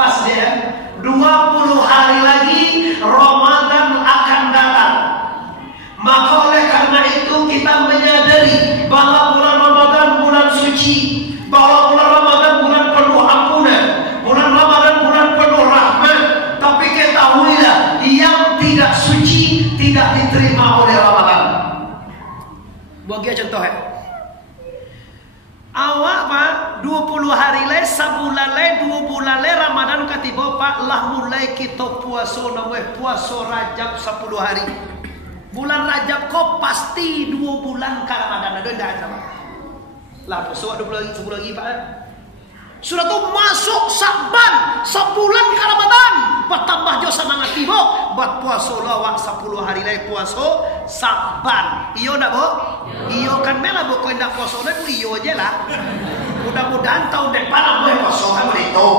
Pas dia 20 hari lagi Ramadan akan datang. Maka oleh karena itu kita menyadari bahwa bulan Ramadan bulan suci, bahwa bulan Ramadan bulan penuh ampunan, bulan Ramadan bulan penuh rahmat. Tapi ketahuilah, yang tidak suci tidak diterima oleh Ramadan. Bagi contoh ya. Awak pak 20 hari le, sebulan le, 2 bulan le Ramadan ketiba pak lah mulai kita puasa namanya puasa Rajab 10 hari. Bulan Rajab kok pasti 2 bulan ke Ramadan ada dah sama. Lah puasa 20 lagi 10 lagi pak. Sudah tu masuk Saban sebulan ke Ramadan. Bertambah jo semangat tiba buat puasa lawak 10 hari lagi puasa Saban. Iyo dak bo? Iyo kan mela bo kau ndak puasa lagi iyo aja lah. Mudah-mudahan tahun depan aku puasa kamu itu.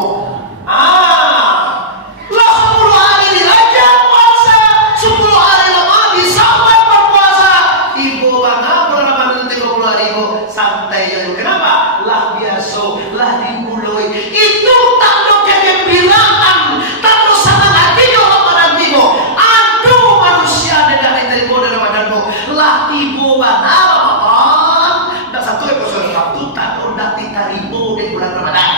Lah 10 hari ini aja puasa, 10 hari lama bisa berpuasa. Ibu bangga bulan Ramadan 30 hari ibu santai aja. Kenapa? Lah biasa, lah dimulai. Itu tanda kegembiraan, tanda senang hati Ramadan ibu. Aduh manusia tidak diterima dari Ramadan ibu. Lah ibu bangga Ramadan. Dan satu episode Sabtu tanda tidak diterima di bulan Ramadan.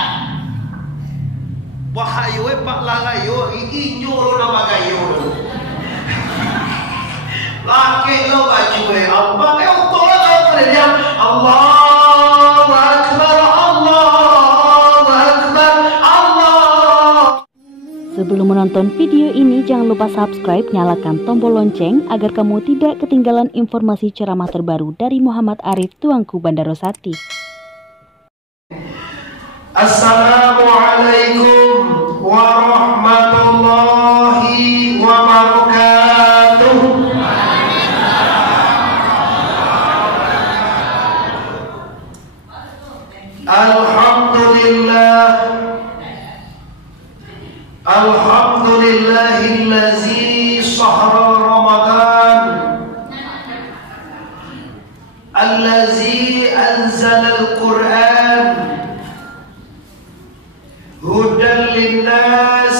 Wahayu pak lagayo inyo lo nama gayo. Laki lo baju apa ke untuk lo kerja Allahu Akbar Allahu Akbar Allah. Sebelum menonton video ini jangan lupa subscribe, nyalakan tombol lonceng agar kamu tidak ketinggalan informasi ceramah terbaru dari Muhammad Arif Tuanku Bandarosati. Assalamualaikum warahmatullahi wabarakatuh. Alhamdulillah, alhamdulillahillazi sahra Ramadan, allazi anzala al-Quran hudan linnas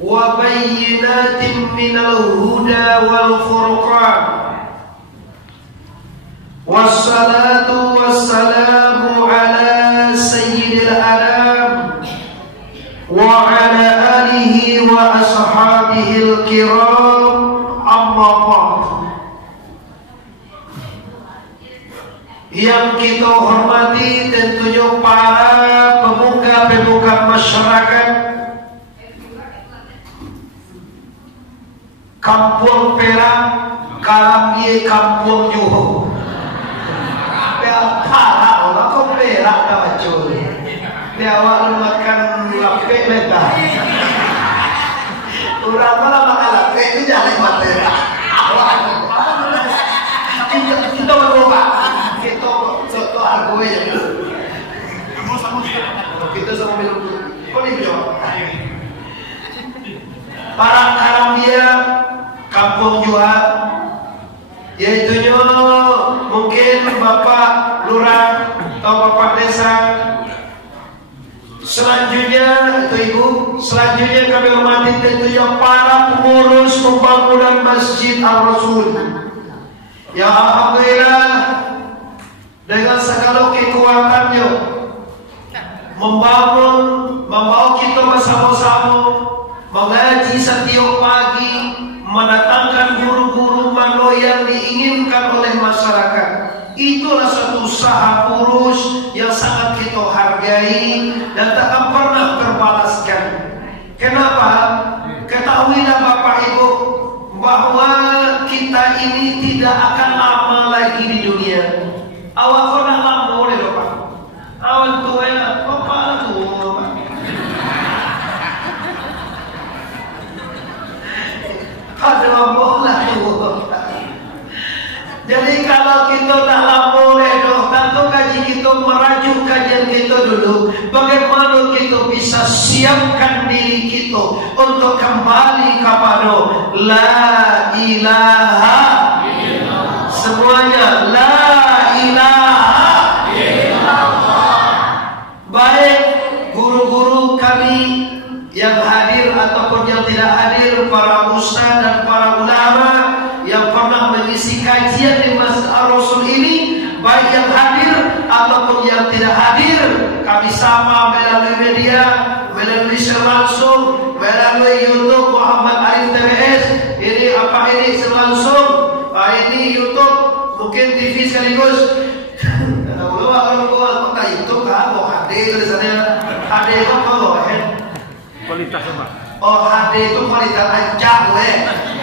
wa bayyinatin minal huda wal furqan. Wassalatu wassalamu ala sayyidil anam wa ala alihi wa ashabihil kiram, amma ba'd. Yang kita hormati tentunya para pemuka-pemuka masyarakat Kampung Perak, Kalamie, Kampung Johor. Para orang kau Perak dah macam ni. Awak makan lapik ledah. Orang malah makan lapik itu jangan mati. Kita berubah. Kita soto argoy je. Kita sama minum dulu. Kau ni jawab. Para Karambia Kampung Johor, iaitunya mungkin Bapak Lurah atau Bapak Desa. Selanjutnya itu Ibu, selanjutnya kami hormati tentunya para pengurus pembangunan Masjid Al-Rasul. Ya alhamdulillah dengan segala kekuatannya membawa kita bersama-sama mengaji setiap pagi, mendatangkan guru-guru mana yang diinginkan oleh masyarakat. Itulah satu usaha purus yang sangat kita hargai dan tak akan pernah terbalaskan. Kenapa? Ketahuilah Bapak Ibu bahwa kita ini tidak akan lama lagi di dunia. Awak pernah lama oleh Bapak. Awak tua ya, Bapak tua. Ada bola tua. Jadi kalau kita tak lama oleh doh, tentu kaji kita merajuk kajian kita dulu. Bagaimana kita bisa siapkan diri kita untuk kembali kepada La ilaha illallah. Semuanya La ilaha illallah. Baik guru-guru hadir para ustaz dan para ulama yang pernah mengisi kajian di Masjid Ar-Rasul ini, baik yang hadir ataupun yang tidak hadir. Kami sapa melalui media, melalui langsung, melalui YouTube Muhammad Arif TBS. Ini apa ini langsung? Ini YouTube, mungkin TV sekaligus. Kalau tak YouTube kan, mau HD di sana. HD itu apa? Kualitas apa? Oh, HD itu kualitas ancak gue.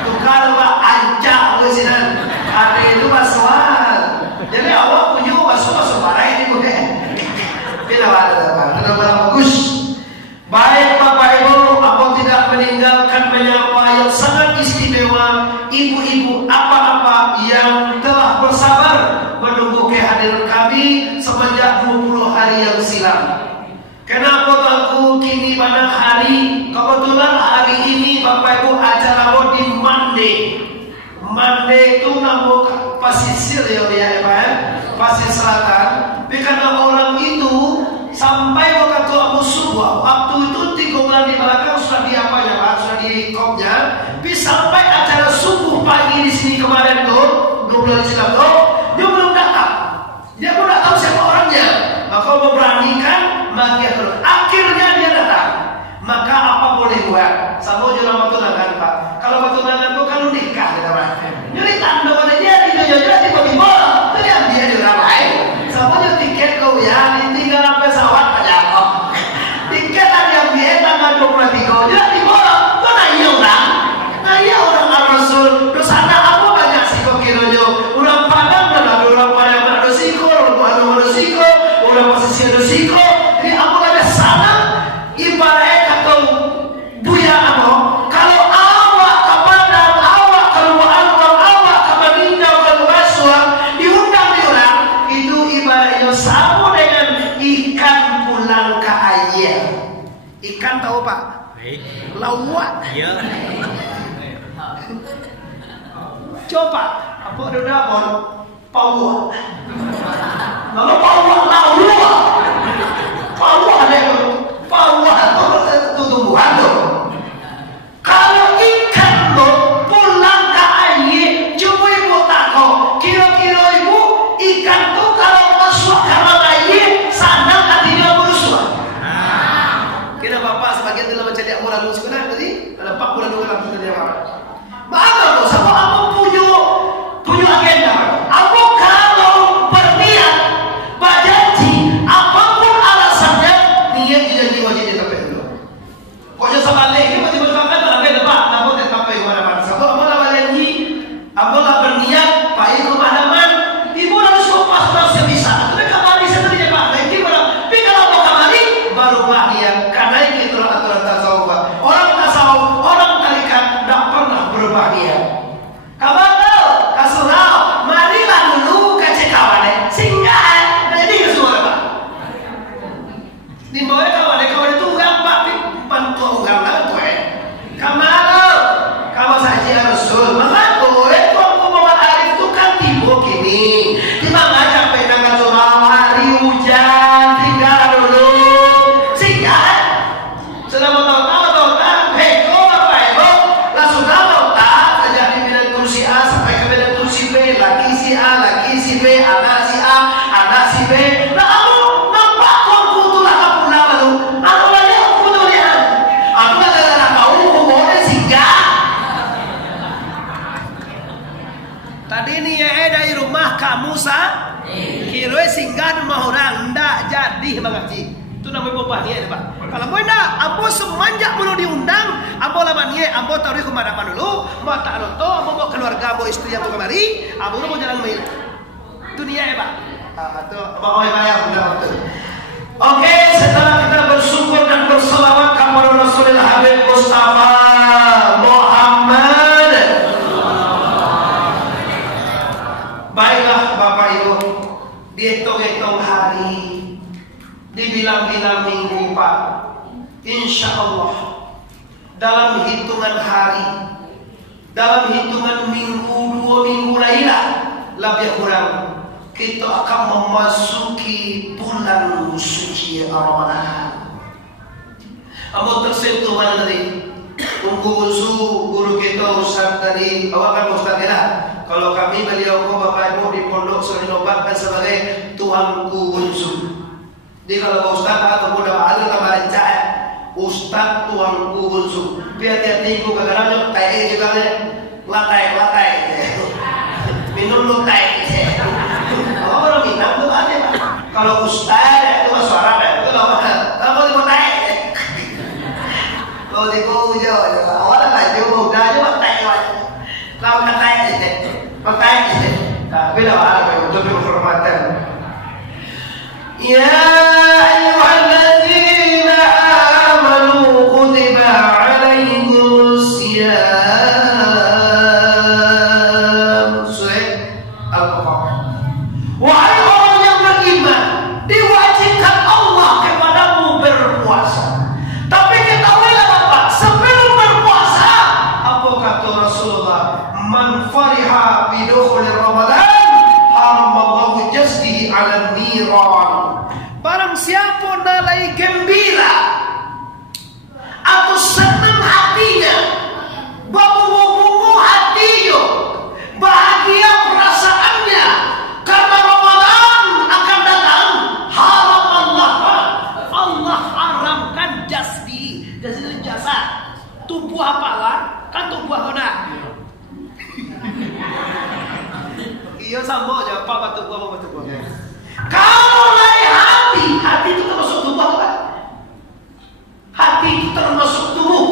Itu kalau ancak gue sih dan HD itu soal. Jadi awak punya masuk barang ini gue. Tidak ada bagus. Baik Bapak Ibu, aku tidak meninggalkan menyapa yang sangat istimewa ibu-ibu apa-apa yang telah bersabar menunggu kehadiran kami semenjak 20 hari yang silam. Kenapa aku kini pada hari, kebetulan hari ini Bapak Ibu acara di Monday. Monday itu nama pasisir ya Pak, pasir selatan. Tapi karena orang itu sampai waktu Abu Subuh, waktu itu 3 bulan di belakang sudah di apa ya Pak, sudah di kopnya. Tapi sampai acara subuh pagi di sini kemarin tuh, 2 bulan silam tuh, dia belum datang. Dia pun tak tahu siapa orangnya. Maka memberanikan magia terus. Akhirnya dia datang. Maka apa boleh buat? Sama je nama tunangan Pak. Kalau tunangan itu kan nikah ya Pak. Jadi tanda pada dia tiba-tiba dia di orang lain. Sama je tiket kau ya, tinggal sampai pesawat aja kok. Tiket ada yang dia tanggal 23. Dia tiba, kau nanya orang. Nanya orang Al-Rasul. Terus anak apa banyak sih kau kiranya? Orang Padang dan ada orang Padang ada siko, orang siko, orang pesisir ada siko. Jadi aku ada sana ibarat atau buya apa? Kalau awak ke Padang, awak keluar awak ke Madinah, ke Rasul diundang di orang itu ibaratnya sama dengan ikan pulang ke air. Ikan tahu Pak? Lawak. Iya. Coba apa ada dapur? Pawak. Lalu pawak lawa. Pawak ada pawak itu tumbuhan tuh. Kalau ikan lo pulang ke air, coba ibu takut. Kira-kira ibu ikan tuh kalau masuk ke air, sana hatinya bersuara. Kira bapak sebagian dalam mencari amuran musiknya tadi ada 4 bulan 2 bulan tadi apa? Bagaimana sama aku punya agenda. Aku kalau berniat berjanji apapun alasannya niat jadi wajib dicapai dulu. Kau jangan sebalik ini betul-betul kan ada debat, namun tetap pergi mana-mana. Sebab apa lah berjanji, apa lah berniat, pergi ke mana-mana. Ibu harus kopas masih bisa. Tapi kembali saya tadi Pak, nanti malam. Tapi kalau mau kembali baru berniat. Karena itu aturan tasawuf. Orang tasawuf, orang tarikat tidak pernah berubah niat. Kabar tahu, kasurau, marilah dulu ke cekawan, singgah, jadi kesuara Pak. Di bawah kawan itu gampang, bantu orang lah tu Kamalo, kamu saja Rasul, maka tu Muhammad Arif tu kan tiba kini, di mana sampai tanggal surau hari hujan, tinggal dulu, singgah. Sudah mau tahu, heko apa itu, langsung tahu terjadi bidang kursi A sampai ke bidang kursi B, lagi si A, lagi si B, anak si A, anak si B. Nah, aku nampak tuanku tu lah kamu nama tu. Aku lagi aku tu dia. Aku lagi nak kau boleh singgah. Tadi ni dari rumah kamu kira singgah rumah orang ndak jadi mengaji. Itu namanya bobah niat Pak. Kalau mau ndak, ambo semanjak mulu diundang, ambo lawan niat, ambo taruh ke mana dulu, mau tak nonton, ambo bawa keluarga, ambo istri yang kemari, ambo mau jalan main. Itu niat Pak. Atau bawa bayar betul. Oke, setelah kita bersyukur dan berselawat kepada Rasulullah Habib Mustafa Muhammad. Baiklah Bapak Ibu, dihitung-hitung hari, dibilang-bilang minggu Pak. Insya Allah dalam hitungan hari, dalam hitungan minggu, 2 minggu lailah lebih kurang kita akan memasuki bulan suci Ramadan. Kamu tersentuh mana tadi? Tunggu tadi bawakan Ustaz lah. Kalau kami beliau Bapak Ibu di pondok sering nobatkan sebagai Tuhanku Bunsu. Jadi kalau Ustaz atau muda ahli kemarin cahaya Ustaz Tuhanku Bunsu. Hati-hati ku kagak tai juga latai. Minum lu tai. Kalau minum tuh aja Pak. Kalau Ustaz itu masuk Arab itu kalau mau tai. Kalau di kau jauh, orang lagi mau gaya tai aja. Kalau pakai tapi lah ada untuk penghormatan. Ya ayyuhalladzina amanu kutiba alaikumus syiyam. Al-Baqarah. Wahai orang yang beriman, diwajibkan Allah kepadamu berpuasa. Tapi ketahuilah Bapak, sebelum berpuasa, apa kata Rasulullah? Man fariha bidukhuli Ramadan haramallahu jazdihi 'ala niran. Barang siapa nalai gembira atau senang hatinya, berbunga-bunga hatinya, bahagia perasaannya karena Ramadan akan datang, haram Allah haramkan jazdi itu jasa. Tubuh apalah kan tubuh mana? Iya sama aja, apa batu buah. Kalau naik hati itu termasuk tubuh kan? Hati itu termasuk tubuh.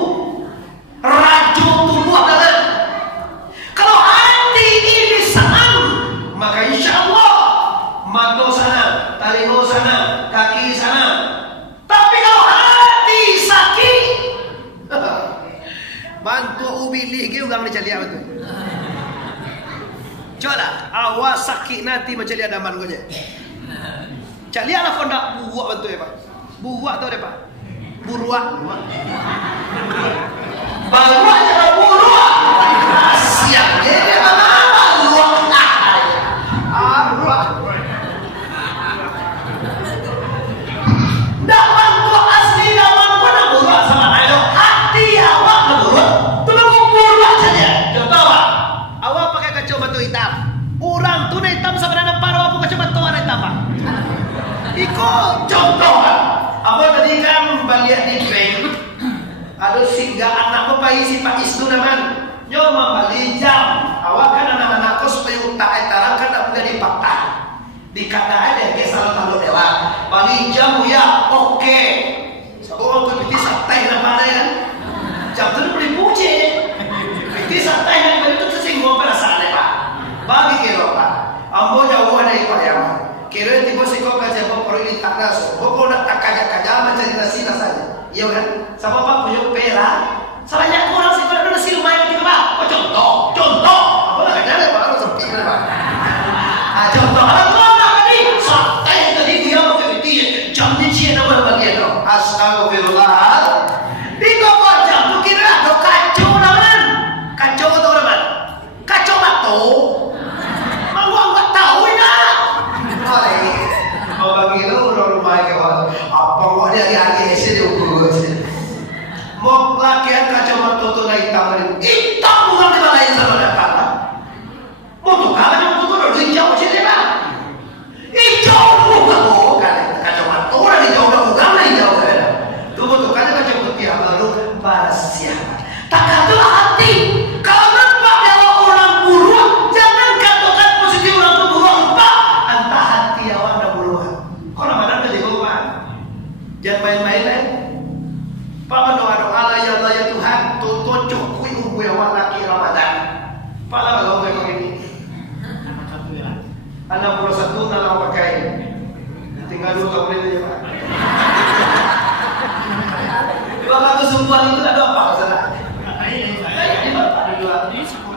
Rajo tubuh adalah kalau hati ini senang, maka insya Allah mata sana, telinga sana, kaki sana. Tapi kalau hati sakit, bantu ubi lagi ugang dicari apa tu? Coba awas sakit nanti macam dia daman kau je. Cak lihatlah kau nak buat bantu ya Pak. Buat tu dia Pak. Buruak. Buruak jangan buruak. Siap dia mana buruak nak. Buruak. Daman kau asli daman kau nak buruak sama ayo. Hati awak nak buruak. Tu nak buruak saja. Contoh Pak. Awak pakai kacau batu hitam. Orang tu hitam sebenarnya paruh apa kacau batu warna hitam Pak. Ikut contoh Pak. Awak tadi kan balik di bank. Ada singgah anak apa isi Pak Isnu naman. Nyoma balik jam. Awak kan anak-anak kos payutak etaran kan tak boleh dipatah. Dikata aja ke salah tahu dewa. Balik jam ya oke. Seorang tu piti santai nama dia kan. Jam tu boleh puji. Piti santai nama itu tersinggung perasaan dia Pak. Bagi kira Pak. Ambo jauh dari Pariaman. Kira tiba sikap kajian pokok ini tak naso. Pokok nak tak kajak macam nasi saja. Iya kan? Sama Pak punya pera. Salahnya kurang sih kalau nasi lumayan gitu Pak. Oh contoh. Apa lah kerja Pak harus sepi Pak. Contoh. Kalau mana tadi? Santai tadi dia mau ke piti. Jam ni cie nama bagian tu. Astagfirullah. Di kau jam tu kira ada kacau naman. Kacau tu naman. Kacau batu. Mau awak tahu nak? Kau bagi lu orang rumah kawan. Apa kau dia lagi sini ukur. Mau lakian kacamata tu naik hitam bukan kita lain sama datang. Mau tu kalah mau tu dah hijau macam ni lah. Hijau bukan kacamata orang hijau dah bukan lah hijau kan. Tu betul kan kacamata dia baru bahasia. Tak kata hati. Kalau nampak dia orang buruk, jangan katakan positif orang tu buruk Pak. Entah hati awak dah buruk. Kau nak mana kerja kau Pak? Jangan main-main Pak mendoa-doa lah ya Allah ya Tuhan tuntut cukui umbu awak laki Ramadan. Pak lah kalau kau ini 61 nak pakai tinggal 2 tahun saja Pak. 200 sembuhan itu ada apa sana?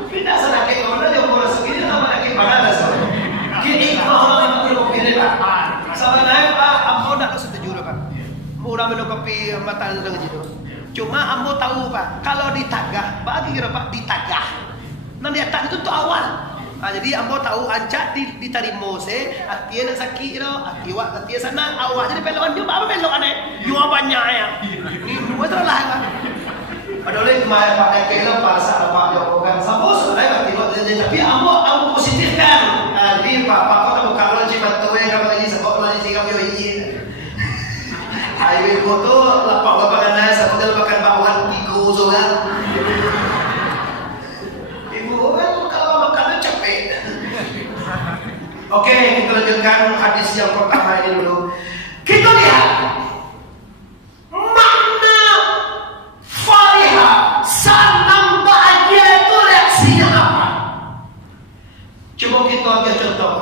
Pindah sana ke mana dia umur segini nama lagi mana sana? Kini kalau orang itu pilih Pak. Sebenarnya Pak, ambo nak setuju Pak. Orang minum kopi mata dengan itu. Cuma ambo tahu Pak, kalau ditagah, bagi kira Pak ditagah. Nanti atas itu tu awal. Jadi ambo tahu ancak diterima se, hati nak sakit lo, hati senang, awak jadi pelokan dia apa pelok aneh. Yo banyak ya. Ni dua terlah Pak. Ada lagi kemarin Pak Dekela pasal Pak Joko kan suppose saya tidak tapi amo positif kan. Di Pak kota bukan lo cipat tuwe kan lagi sebab lagi sih kami ini. Ayo foto lapak-lapakan saya satu lapakan bawaan tiga kan. Ibu kan kalau makannya capek. Oke, kita lanjutkan hadis yang pertama ini dulu. Kita lihat makna farihah, senang bahagia itu reaksinya apa? Coba kita ambil contoh.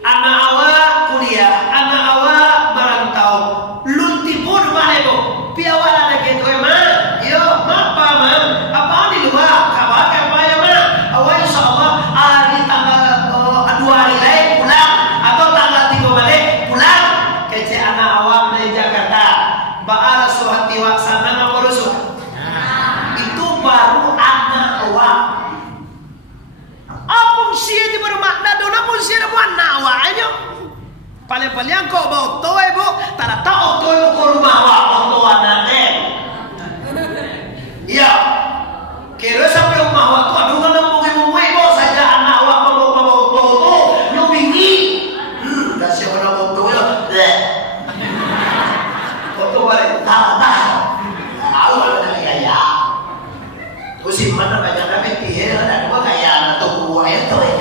Anak awak kuliah, anak awak merantau, lunti pun malebo, piawal ada gitu emang, yo, apa mang, apa di luar, kabar apa ya mang, awak insya Allah hari tanggal 2 hari lain pulang atau tanggal 3 balik pulang, kece anak awak dari Jakarta, baal suhati waksana ngamurusuh, itu baru anak awak. Apung siya di baru makna doon apung siya na buwan na awaan nyo. Paling-paling ko ba ito eh bu. Tara tao ito yung kurumawa ito natin. Iya. Kira sampai umawa ito. Aduh nga nang mungay-mungay mo. Sadya anak awak mabaw ito ito. Lumingi. Kasi ako na ito yun. Ito ba rin. Tara. Awal na kaya. Kasi mana banyak namin tihira dan mo kaya na ito buhay ito eh.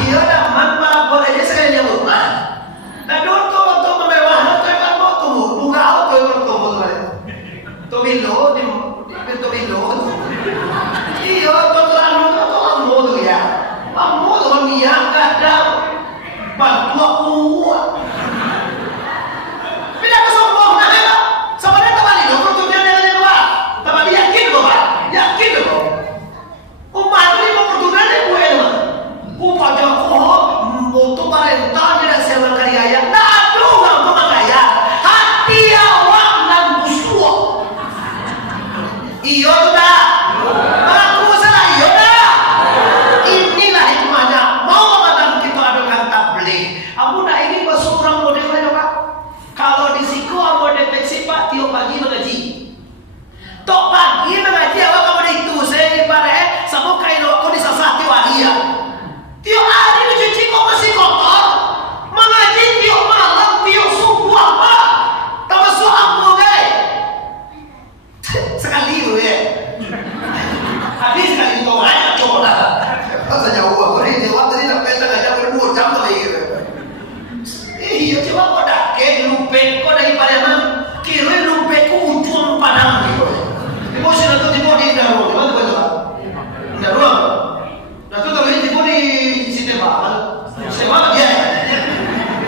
Iya naman mabol aja saya nyebut mah. Nah doon to mewah na to kan mo tumo. Bunga ako to yung tumo to. Tomilo di tomilo. Iya to ano to ya. Amo to niya kada. Bantu ako. Bila ko sombong na ba? Sa mana tabali do to niya na ba? Tabali yakin ko ba? Yakin ko. Umatri mo portugal ni buelo. Upada ko moto parenta ni sa kariya na aduh ang kumagaya hati awak ng gusto iyo na aku salah iyo na inilah hikmahnya mau kadang kita adakan tabligh aku nak ingin seorang model lain Pak kalau di siku aku deteksi Pak tiap pagi mengaji tok pagi mengaji awak kamu itu saya di pare sama kain aku di sasati walia tiap hari mencuci kok masih kotor mengaji tiap malam tiap subuh apa tambah suamu guys sekali lu ya habis sekali itu aja coba rasanya uang gue jawab tadi sampai setengah jam berdua jam lagi iya coba kok dah kayak lupa kok daripada mana kira lupa ku ujung padang gitu emosi itu tiba di dalam gimana coba dalam nah tu tadi tiba di sini pak sema dia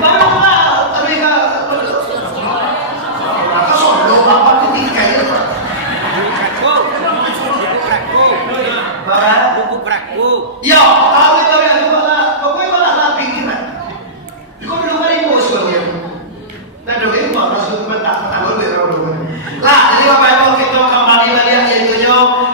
baru pak tapi kan apa solo apa ketika itu buku praku ya tahu itu ya pokoknya malah rapi kita kau belum ada emosi dia nah dulu itu harus mentang berlalu lah jadi bapak ibu kita kembali melihat yaitu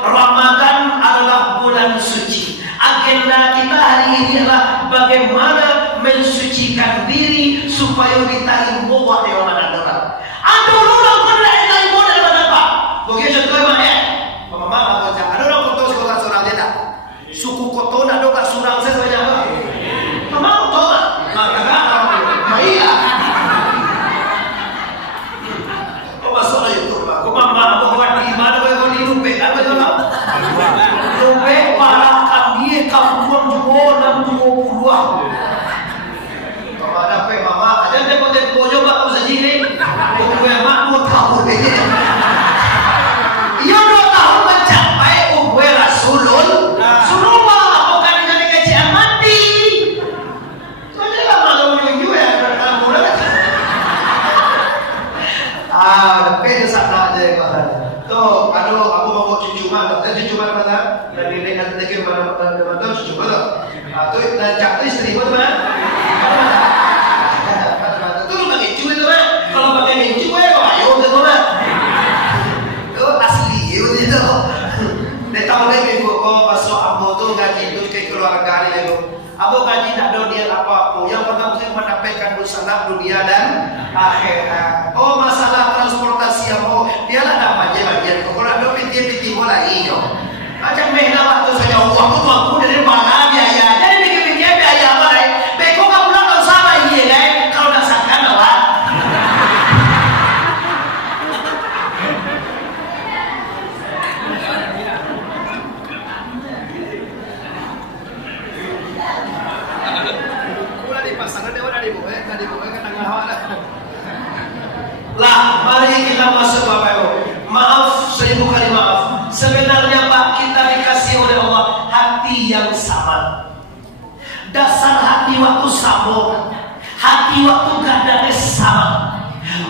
Ramadan adalah bulan suci. Agenda kita hari ini adalah bagaimana mensucikan diri supaya kita imbawa di Ramadan depan. Ada orang pernah kita imbawa di Ramadan depan. Begitu contoh mana? Mama apa saja. Ada orang kotor sekolah surang dia tak. Suku kotor nak doa surang saya saja. Mama kotor tak? Maka Maia. Kau masuk aja tu. Kau mama apa buat di mana? Kau di lupa apa tu? Lupa para kami kampung jumbo 620. Mama ada mama ada tempo coba kau sendiri. Kau mak mau tahu deh. Ia 2 tahun mencapai umur Rasulul. Sulullah bukan jadi kecian mati. Kau jangan malu menyuju ya dalam bulan. Tapi sana aja Pak. Tuh, aduh aku mau cucu mana? Cucu mana? Dari negara mana cucu mana? Tuh cak istri mana? Tuh pakai cuci tu kan? Kalau pakai cuci ayo tu kan? Tuh asli itu. Dia tahu lagi kok pasal ambo tu gaji tu ke keluarga dia tu. Ambo gaji tak ada dia apa-apa. Yang penting saya mendapatkan usaha dunia dan akhirat. Oh masalah transportasi ambo dia lah dapat je Mari kita masuk Bapak Ibu. Maaf, 1000 kali maaf. Sebenarnya Pak, kita dikasih oleh Allah hati yang sama. Dasar hati waktu sama, hati waktu keadaannya sama,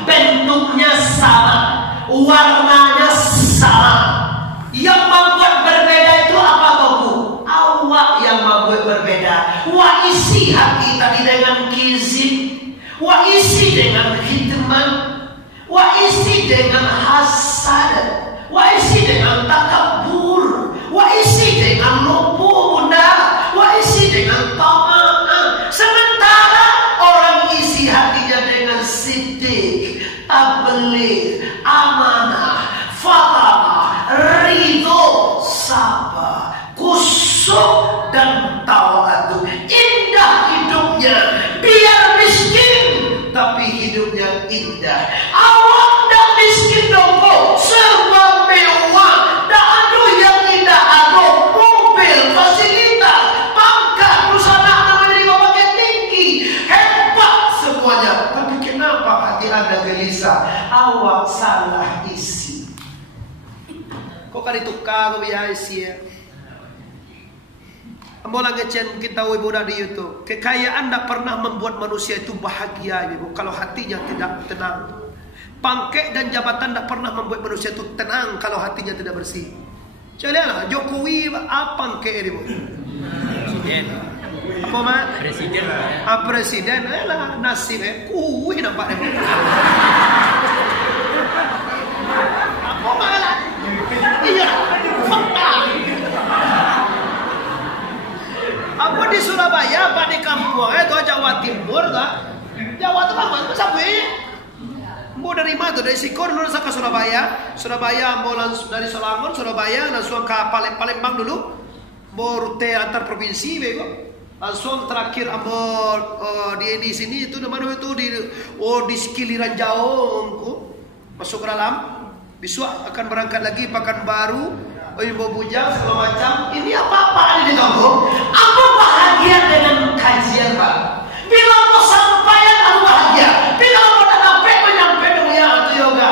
bentuknya sama, warnanya sama. Yang membuat berbeda itu apa Bu? Awak yang membuat berbeda. Wa isi hati tadi dengan kizib, wa isi dengan khidmat, wa isi dengan hasad, wa isi dengan takabur, wa isi dengan lupa bunda, wa isi dengan tamaa. Sementara orang isi hatinya dengan siddiq, tabligh, amanah, fatamah, ridho, sabar, kusuk dan tawadhu. Indah hidupnya, biar miskin tapi hidupnya indah. Awak dah miskin dong, serba mewah, dah ada yang indah, ada mobil, fasilitas, pangkat, perusahaan namanya pakai tinggi, hebat semuanya. Tapi kenapa hati anda gelisah? Awak salah isi. Kok kali tukar biaya isi ya? Mola ngecen kita ibu di YouTube. Kekayaan tak pernah membuat manusia itu bahagia ibu. Kalau hatinya tidak tenang. Pangkat dan jabatan tak pernah membuat manusia itu tenang kalau hatinya tidak bersih. Coba Jokowi apa pangkat ibu? Presiden. Apa mah? Presiden. Presiden. Lah nasib kuih nampak ibu. Apa malah? Iya. Fakta. Apa di Surabaya, apa di kampung, itu Jawa Timur, tak? Jawa Timur, sampai mau dari mana tuh? Dari Sikor dulu ke Surabaya, Surabaya mau langsung dari Selangor, Surabaya langsung ke Palembang dulu, mau rute antar provinsi, bego. Langsung terakhir di sini itu namanya itu di sekiliran jauh, masuk ke dalam. Besok akan berangkat lagi Pekanbaru. Ibu bujang segala macam. Ini apa-apa ini kamu? Aku bahagia dengan kajian Pak. Bila mau sampaian aku bahagia. Bila mau tak sampai menyampai dunia itu yoga.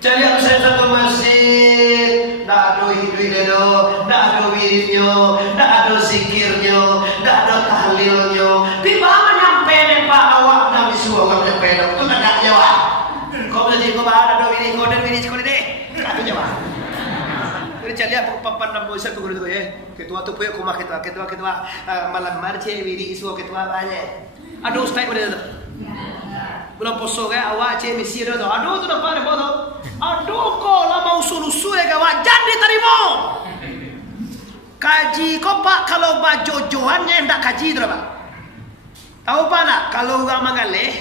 Jadi aku saya satu masjid, tak ada hidupnya, tak ada wiridnya, tak ada zikirnya, tak ada tahlilnya. Bila menyampai nih Pak awak dah bisuh kamu menyampai itu tak jawab. Kau belajar kau ada wirid kau dan wirid kau deh. Aku jawab. Jadi lihat papan nama besar tu guru tu ya. Ketua tu punya kumah ketua malam marce wiri isu ketua banyak. Aduh ustaz pada tu. Bulan poso kan awak cek misi tu. Aduh tu nampak apa tu? Aduh kau lama usul ya kawan. Jangan diterima. Kaji kau Pak kalau bajojohannya hendak kaji tu Pak. Tahu Pak nak? Kalau orang mangaleh,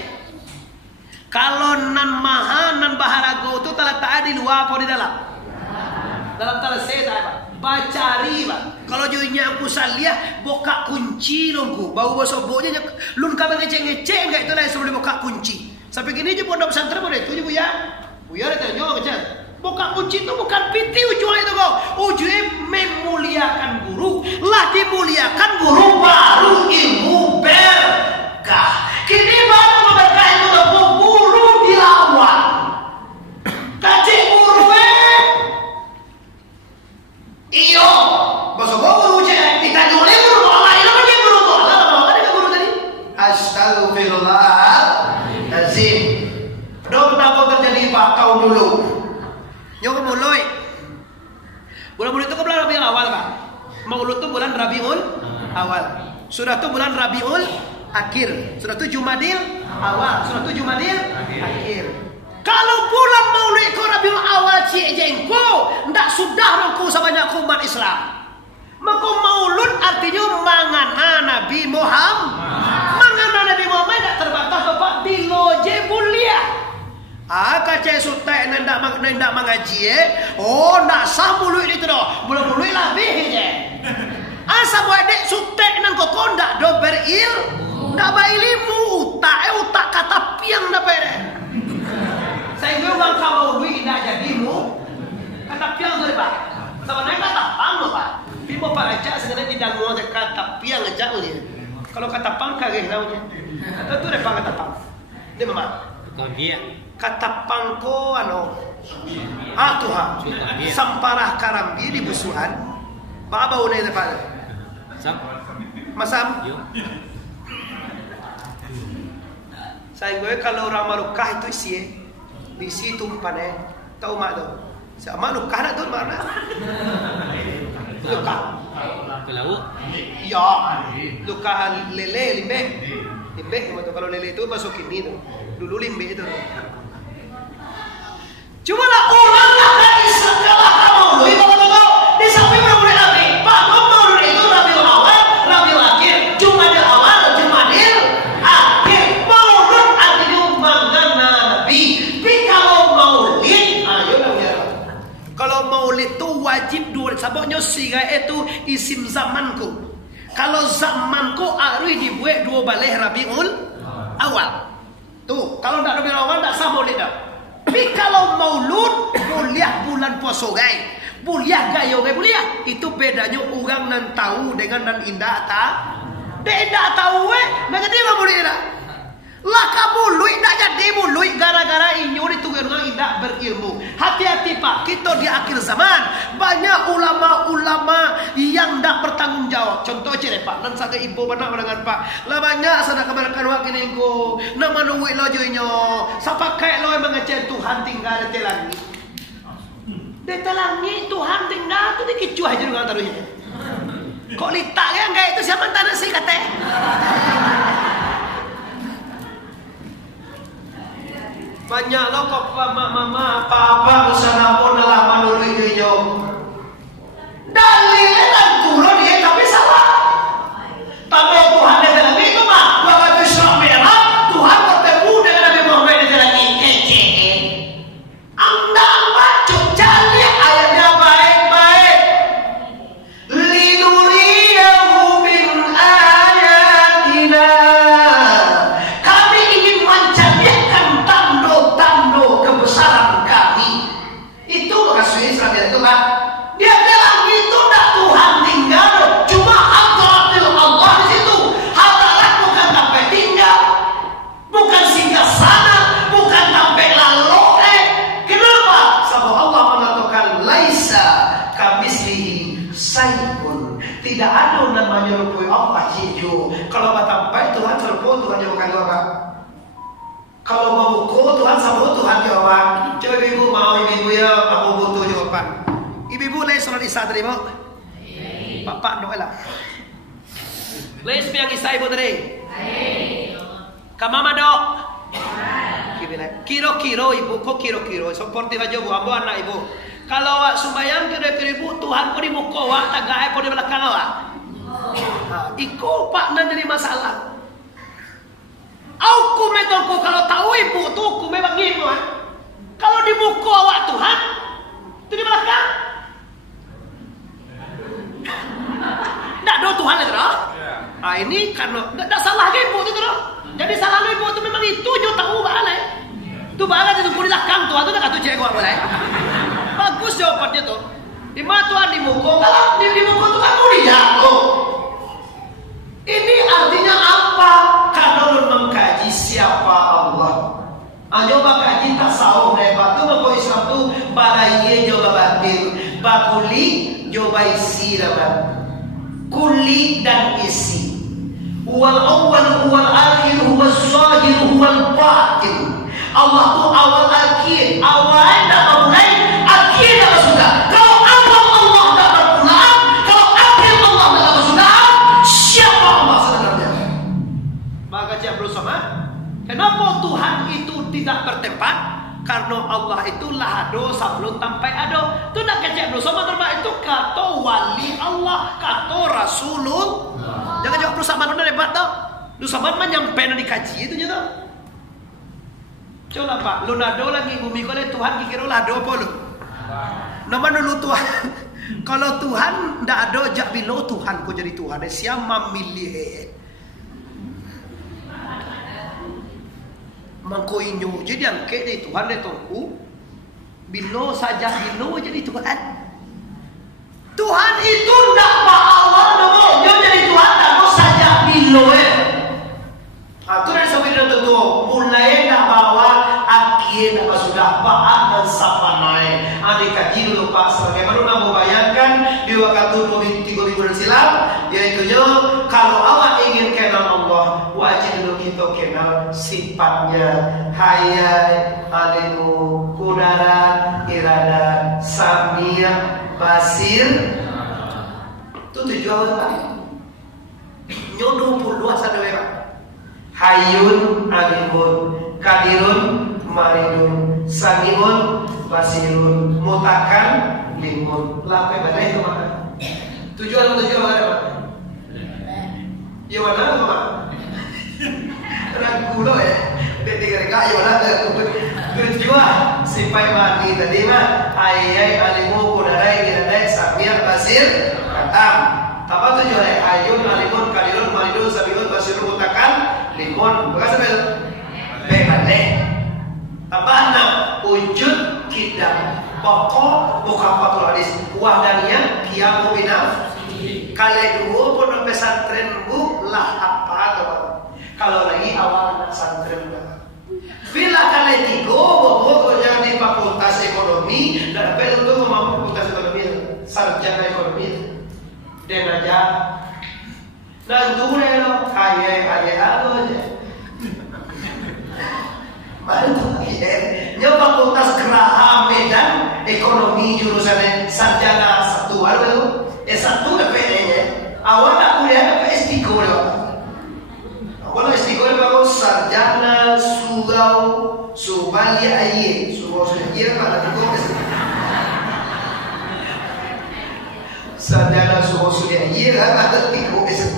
kalau nan maha nan baharago tu tak ada di luar apa di dalam. Dalam talase tak bacari Pak. Kalau juinya aku salia boka kunci longku. Bau bosoboknya lun kabel ngecek enggak itu lah sebelum boka kunci. Sampai gini je pondok pesantren boleh itu je Buya. Buya ada tanya macam. Boka kunci itu bukan piti ujung itu kok. Ujungnya memuliakan guru. Lah dimuliakan guru baru ilmu berkah. Kini baru berkah itu guru dilawan. Kacik guru iyo, bahasa guru je, ditanya oleh guru Allah, ini apa dia guru Allah? Apa tadi guru tadi? Astagfirullahaladzim. Dong takut terjadi Pak tahun dulu. Nyok mulai. Bulan itu ke bulan Rabiul Awal Pak. Maulud itu bulan Rabiul Awal. Sudah itu bulan Rabiul Akhir. Sudah itu Jumadil Awal. Sudah itu Jumadil Akhir. Kalau bulan Maulid kau Rabiul Awal cik jengko, ndak sudah rongku sebanyak umat Islam. Maka Maulud artinya mangana Nabi Muhammad. Mangana Nabi Muhammad tidak terbatas Bapak biloje mulia. Kaca sutai ndak mengaji oh nak sah Maulid itu doh. Bulan Maulid lebih je. Asa buat dek sutai nan kok ndak do berilmu, ndak berilmu utak kata piang ndak pere. Saya bilang kalau duit tidak jadimu, kata piang tu Pak. Sebenarnya kata pang loh Pak. Pipo Pak aja sebenarnya tidak mau kata piang aja dia. Kalau kata pang kagak tahu je. Kata tu repang kata pang. Dia memang. Kau dia. kata pangko Tuhan samparah karambi di busuhan baba unai depan masam saya gue kalau orang marukah itu isi di situ pane tahu mak tu sama lukah nak tu mana lukah Kelau. ya lukah lele limbe kalau lele itu masukin itu dulu limbe itu cuma lah orang kata Islam kalah kamu itu di samping mulai Nabi Pak Maulud itu Rabiul Awal Rabiul Akhir Jumadil Awal Jumadil Akhir Maulud artinya mangan Nabi tapi kalau Maulid kalau Maulid itu wajib dua saboknya siga itu isim zamanku kalau zamanku arui dibuat dua balik Rabiul Awal tuh kalau tak Rabiul Awal tak sah Maulid dah. Tapi kalau maulud mulia bulan puasa gai, mulia gayo gai mulia. Itu bedanya orang nan tahu dengan nan indah tak. Dia indah tahu nak jadi apa mulia? Lah kamu lui nak jadi lui gara-gara inyo itu orang indah berilmu. Hati-hati Pak, kita di akhir zaman banyak ulama-ulama yang tak bertanggung jawab. Contoh je Pak, nan saga ibu benar dengan Pak. Lah banyak sana kemerkan wak ini ko. Nama nuwi lo joinyo. Siapa kai lo yang mengecek Tuhan tinggal di telangi. Di telangi Tuhan tinggal tu dikicuh aja dengan taruhnya. Kok litak yang kayak itu siapa tanah sih kata? Banyak lo kok mama papa usana pun dalam manuri dia dalilnya kan turun dia tapi salah tapi Tuhan dia dalam itu mah waktu Islam merah Tuhan bertemu dengan Nabi Muhammad dia dalam ini anda baca cari ayatnya baik-baik linuriyahu min ayatina kami ingin mencarikan kebesaran kami itu kasih Islam itu kan dia bilang itu tak Tuhan tinggal cuma hadratil Allah di situ hadarat bukan sampai tinggal bukan singgah sana bukan sampai lalu kenapa sebab Allah mengatakan laisa kamislihi syai'un tidak ada namanya rupa Allah jijo kalau batampai Tuhan serpo Tuhan jawabkan apa kalau mau buku Tuhan sama Tuhan jawab. Coba ibu mau ibu ya aku butuh jawaban. Ibu leh solat isya tadi mau? Bapak doa lah. Leh sembiang isya ibu tadi. Kamama dok. Kiro-kiro ibu kok kiro-kiro. Seperti aja bu ambo anak ibu. Kalau awak sembahyang kira-kira ibu Tuhan kau di muka awak tagak kau di belakang awak. Iko pak nan jadi masalah. Aku metongku kalau tahu ibu tuh aku memang gitu kalau di muka awak Tuhan itu di belakang tidak ada Tuhan itu ini karena tidak salah ibu itu jadi salah ibu itu memang itu jo tahu balik itu banget itu di belakang Tuhan itu tidak tuh cewek boleh bagus jawabannya tuh di mana Tuhan di muka kalau di muka Tuhan mulia tuh ini artinya apa? Kalau mengkaji siapa Allah. Nyoba kaji tasawuf hebat tu bako Islam tu balaiye nyoba batil, bakuli nyoba isi dapat. Kuli dan isi. Wal awal wal akhir wal zahir wal batin. Allah tu awal akhir, awal dah mulai, akhir dah sudah. Kalau awal Allah dah berpulang, kalau akhir Allah dah sudah, siapa Allah sebenarnya? Maka siapa bersama? Kenapa Tuhan itu tidak bertempat? Karena Allah itu lahado sebelum sampai ado. Itu nak kecek bersama terbaik itu kata wali Allah, kata Rasulullah. Jangan jawab bersama mana debat tau. Lu sama nyampe di kaji itu je tau. Coba Pak, lu nado lagi bumi kau Tuhan kira lado apa lu? Nama dulu Tuhan. Kalau Tuhan ndak ada jak bilo Tuhan kau jadi Tuhan. Siapa milih? Mangko inyo jadi angke dari Tuhan dari tongku bilo saja bilo jadi Tuhan. Tuhan itu ndak awal dulu dia jadi Tuhan tak saja bilo atur yang sampai tentu mulai ndak bawa akhir sudah Pak dan sapanai. Adik kaji lupa sebagaimana kamu bayangkan di waktu 3.000 silam, yaitu kalau awak ingin kenal Allah, wajib dulu kita kenal sifatnya. Hayai, alimu, kudara, irada, samia, basir. Itu tujuan tadi. Nyodo 22 sana lewat. Hayun, alimun, kadirun, maridun, samiun, basirun, mutakan, limun. Lapai badai itu mana? Tujuan mana? Ya mana apa? Ragu lo ya. Dia tiga ya mana? Tujuan sifat mati tadi mah ayai alimu kudarai iradai samir basir katam. Apa tujuan ayun alimun kadirun maridun samiun basirun mutakan limun. Bukan sampai badai. Tambahna wujud kidam pokok mukafatul hadis wahdaniyah qiyamu binaf kale dua pun pesantren bu lah apa atau kalau lagi awal anak santren bila kale tiga bobo yang di fakultas ekonomi dan itu memang fakultas ekonomi sarjana ekonomi dan aja dan tuh lo kaya aja Bantu ya, fakultas Geraha Medan ekonomi jurusannya sarjana satu ada S1 udah PD-nya. Awal tak kuliah S3 loh. Awal S3 baru sarjana Sugau Subali Aye. Sugau Subali pada tiga sarjana Sugau Subali Aye ada tiga S3.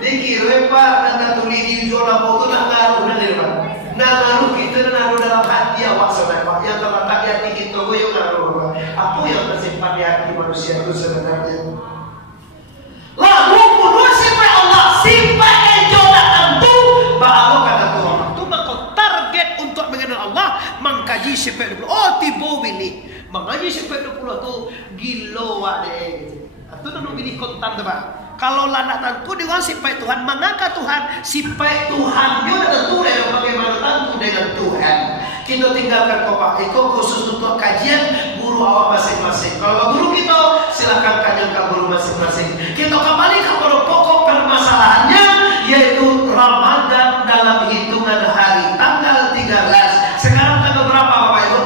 Dikira Pak nanti tulis di zona foto nak ngaruh nanti Pak. Naruh kita naruh dalam hati awak saudara yang terletak di hati kita yang naruh apa yang tersimpan di hati manusia itu sebenarnya lalu pun sifat Allah sifat yang tak tentu bahwa kata Tuhan itu maka target untuk mengenal Allah mengkaji sifat 20 tiba pilih mengaji sifat 20 itu gila wade itu nak pilih kontan teman. Kalau lana tentu dengan sifat Tuhan, mengapa Tuhan sifat Tuhan juga tentu dengan bagaimana tentu dengan Tuhan. Kita tinggalkan kopak itu khusus untuk kajian guru awak masing-masing. Kalau guru kita silakan kajian ke guru masing-masing. Kita kembali kepada pokok permasalahannya yaitu Ramadan dalam hitungan hari tanggal 13. Sekarang tanggal berapa Bapak Ibu?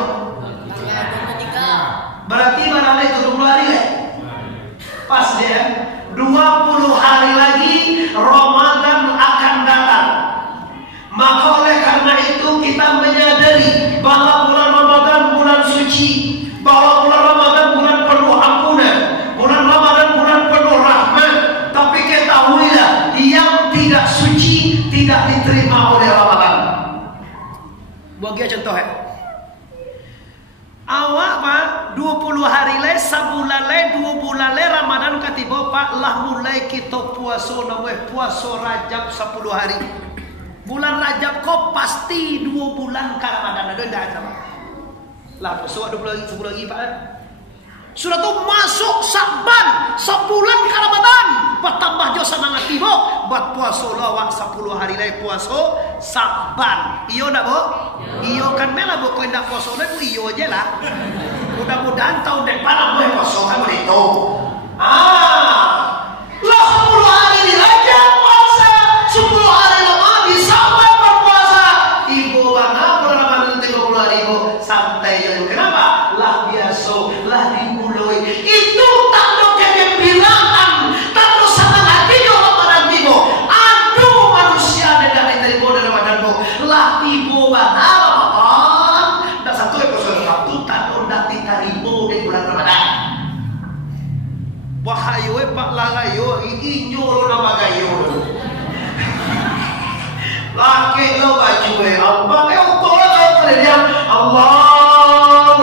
Tanggal 23. Berarti barangkali itu 20 hari ya? Pas dia. 20 hari lagi Ramadan akan datang. Maka oleh karena itu kita menyadari bahwa bulan Ramadan bulan suci, bahwa bulan Ramadan bulan penuh ampunan, bulan Ramadan bulan penuh rahmat. Tapi ketahuilah yang tidak suci tidak diterima oleh Ramadan. Bagi contoh ya. Awak Pak 20 hari le sabulan le 2 bulan le Ramadan katiba Pak lah mulai kita puasa namanya puasa Rajab 10 hari. Bulan Rajab kok pasti 2 bulan ke Ramadan ada ndak ada. Lah puasa 20 lagi 10 lagi Pak. Sudah tu masuk Saban sebulan ke Ramadan. Bertambah jo semangat tiba buat puasa lawak 10 hari le puasa Saban. Iyo ndak Bo? Iyo kan mela bo ko ndak puasa le iyo aja lah. Mudah-mudahan tahun depan aku puasa kan itu. Lah 10 hari ini aja puasa, 10 hari lama bisa berpuasa. Ibu mana bulan Ramadan 30 hari ibu santai aja. Kenapa? Lah biasa, lah dimulai. Itu tanda kegembiraan, tanda senang hati Ramadan ibu. Aduh manusia ada dari ibu dalam badanmu. Lah ibu mana? Dah satu episode satu tanda dah diterima di bulan Ramadan. Wahayu Pak lalayo inyo lo nama gayo. Laki lo baju Allah. Untuk lo dia Allahu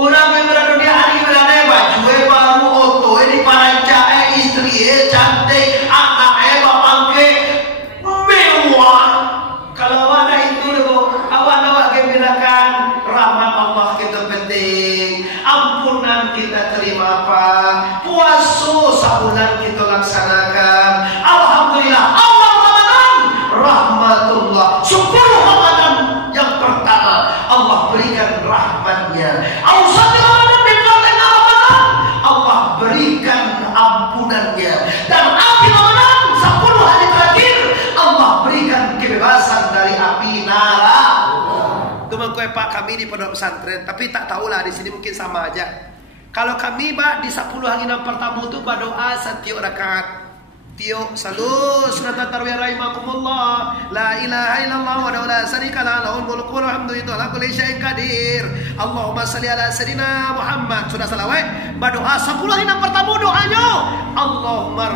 Orang yang berada di hari berada baju baru, oto di paranca istri cantik, anak bapangke mewah. Kalau ada itu dulu, awak gembirakan rahmat Allah kita penting, ampunan kita terima apa, puasa sebulan kita laksanakan. Alhamdulillah awal Ramadan rahmatullah, 10 Ramadan yang pertama Allah berikan rahmatnya. Awal Ramadan dengan Ramadan Allah berikan ampunannya, dan akhir Ramadan 10 hari terakhir Allah berikan kebebasan dari api neraka. Teman Pak, kami di pondok pesantren, tapi tak tahulah di sini mungkin sama aja. Kalau kami di 10 hari yang pertama itu berdoa setiap rakaat. Tio salus sunatan tarwiyah rahimakumullah, la ilaha illallah wa la syarika la lahul mulku wa alhamdulillah ala kulli syai'in qadir. Allahumma shalli ala sayidina Muhammad. Sudah salawat berdoa 10 hari yang pertama doanya Allahumma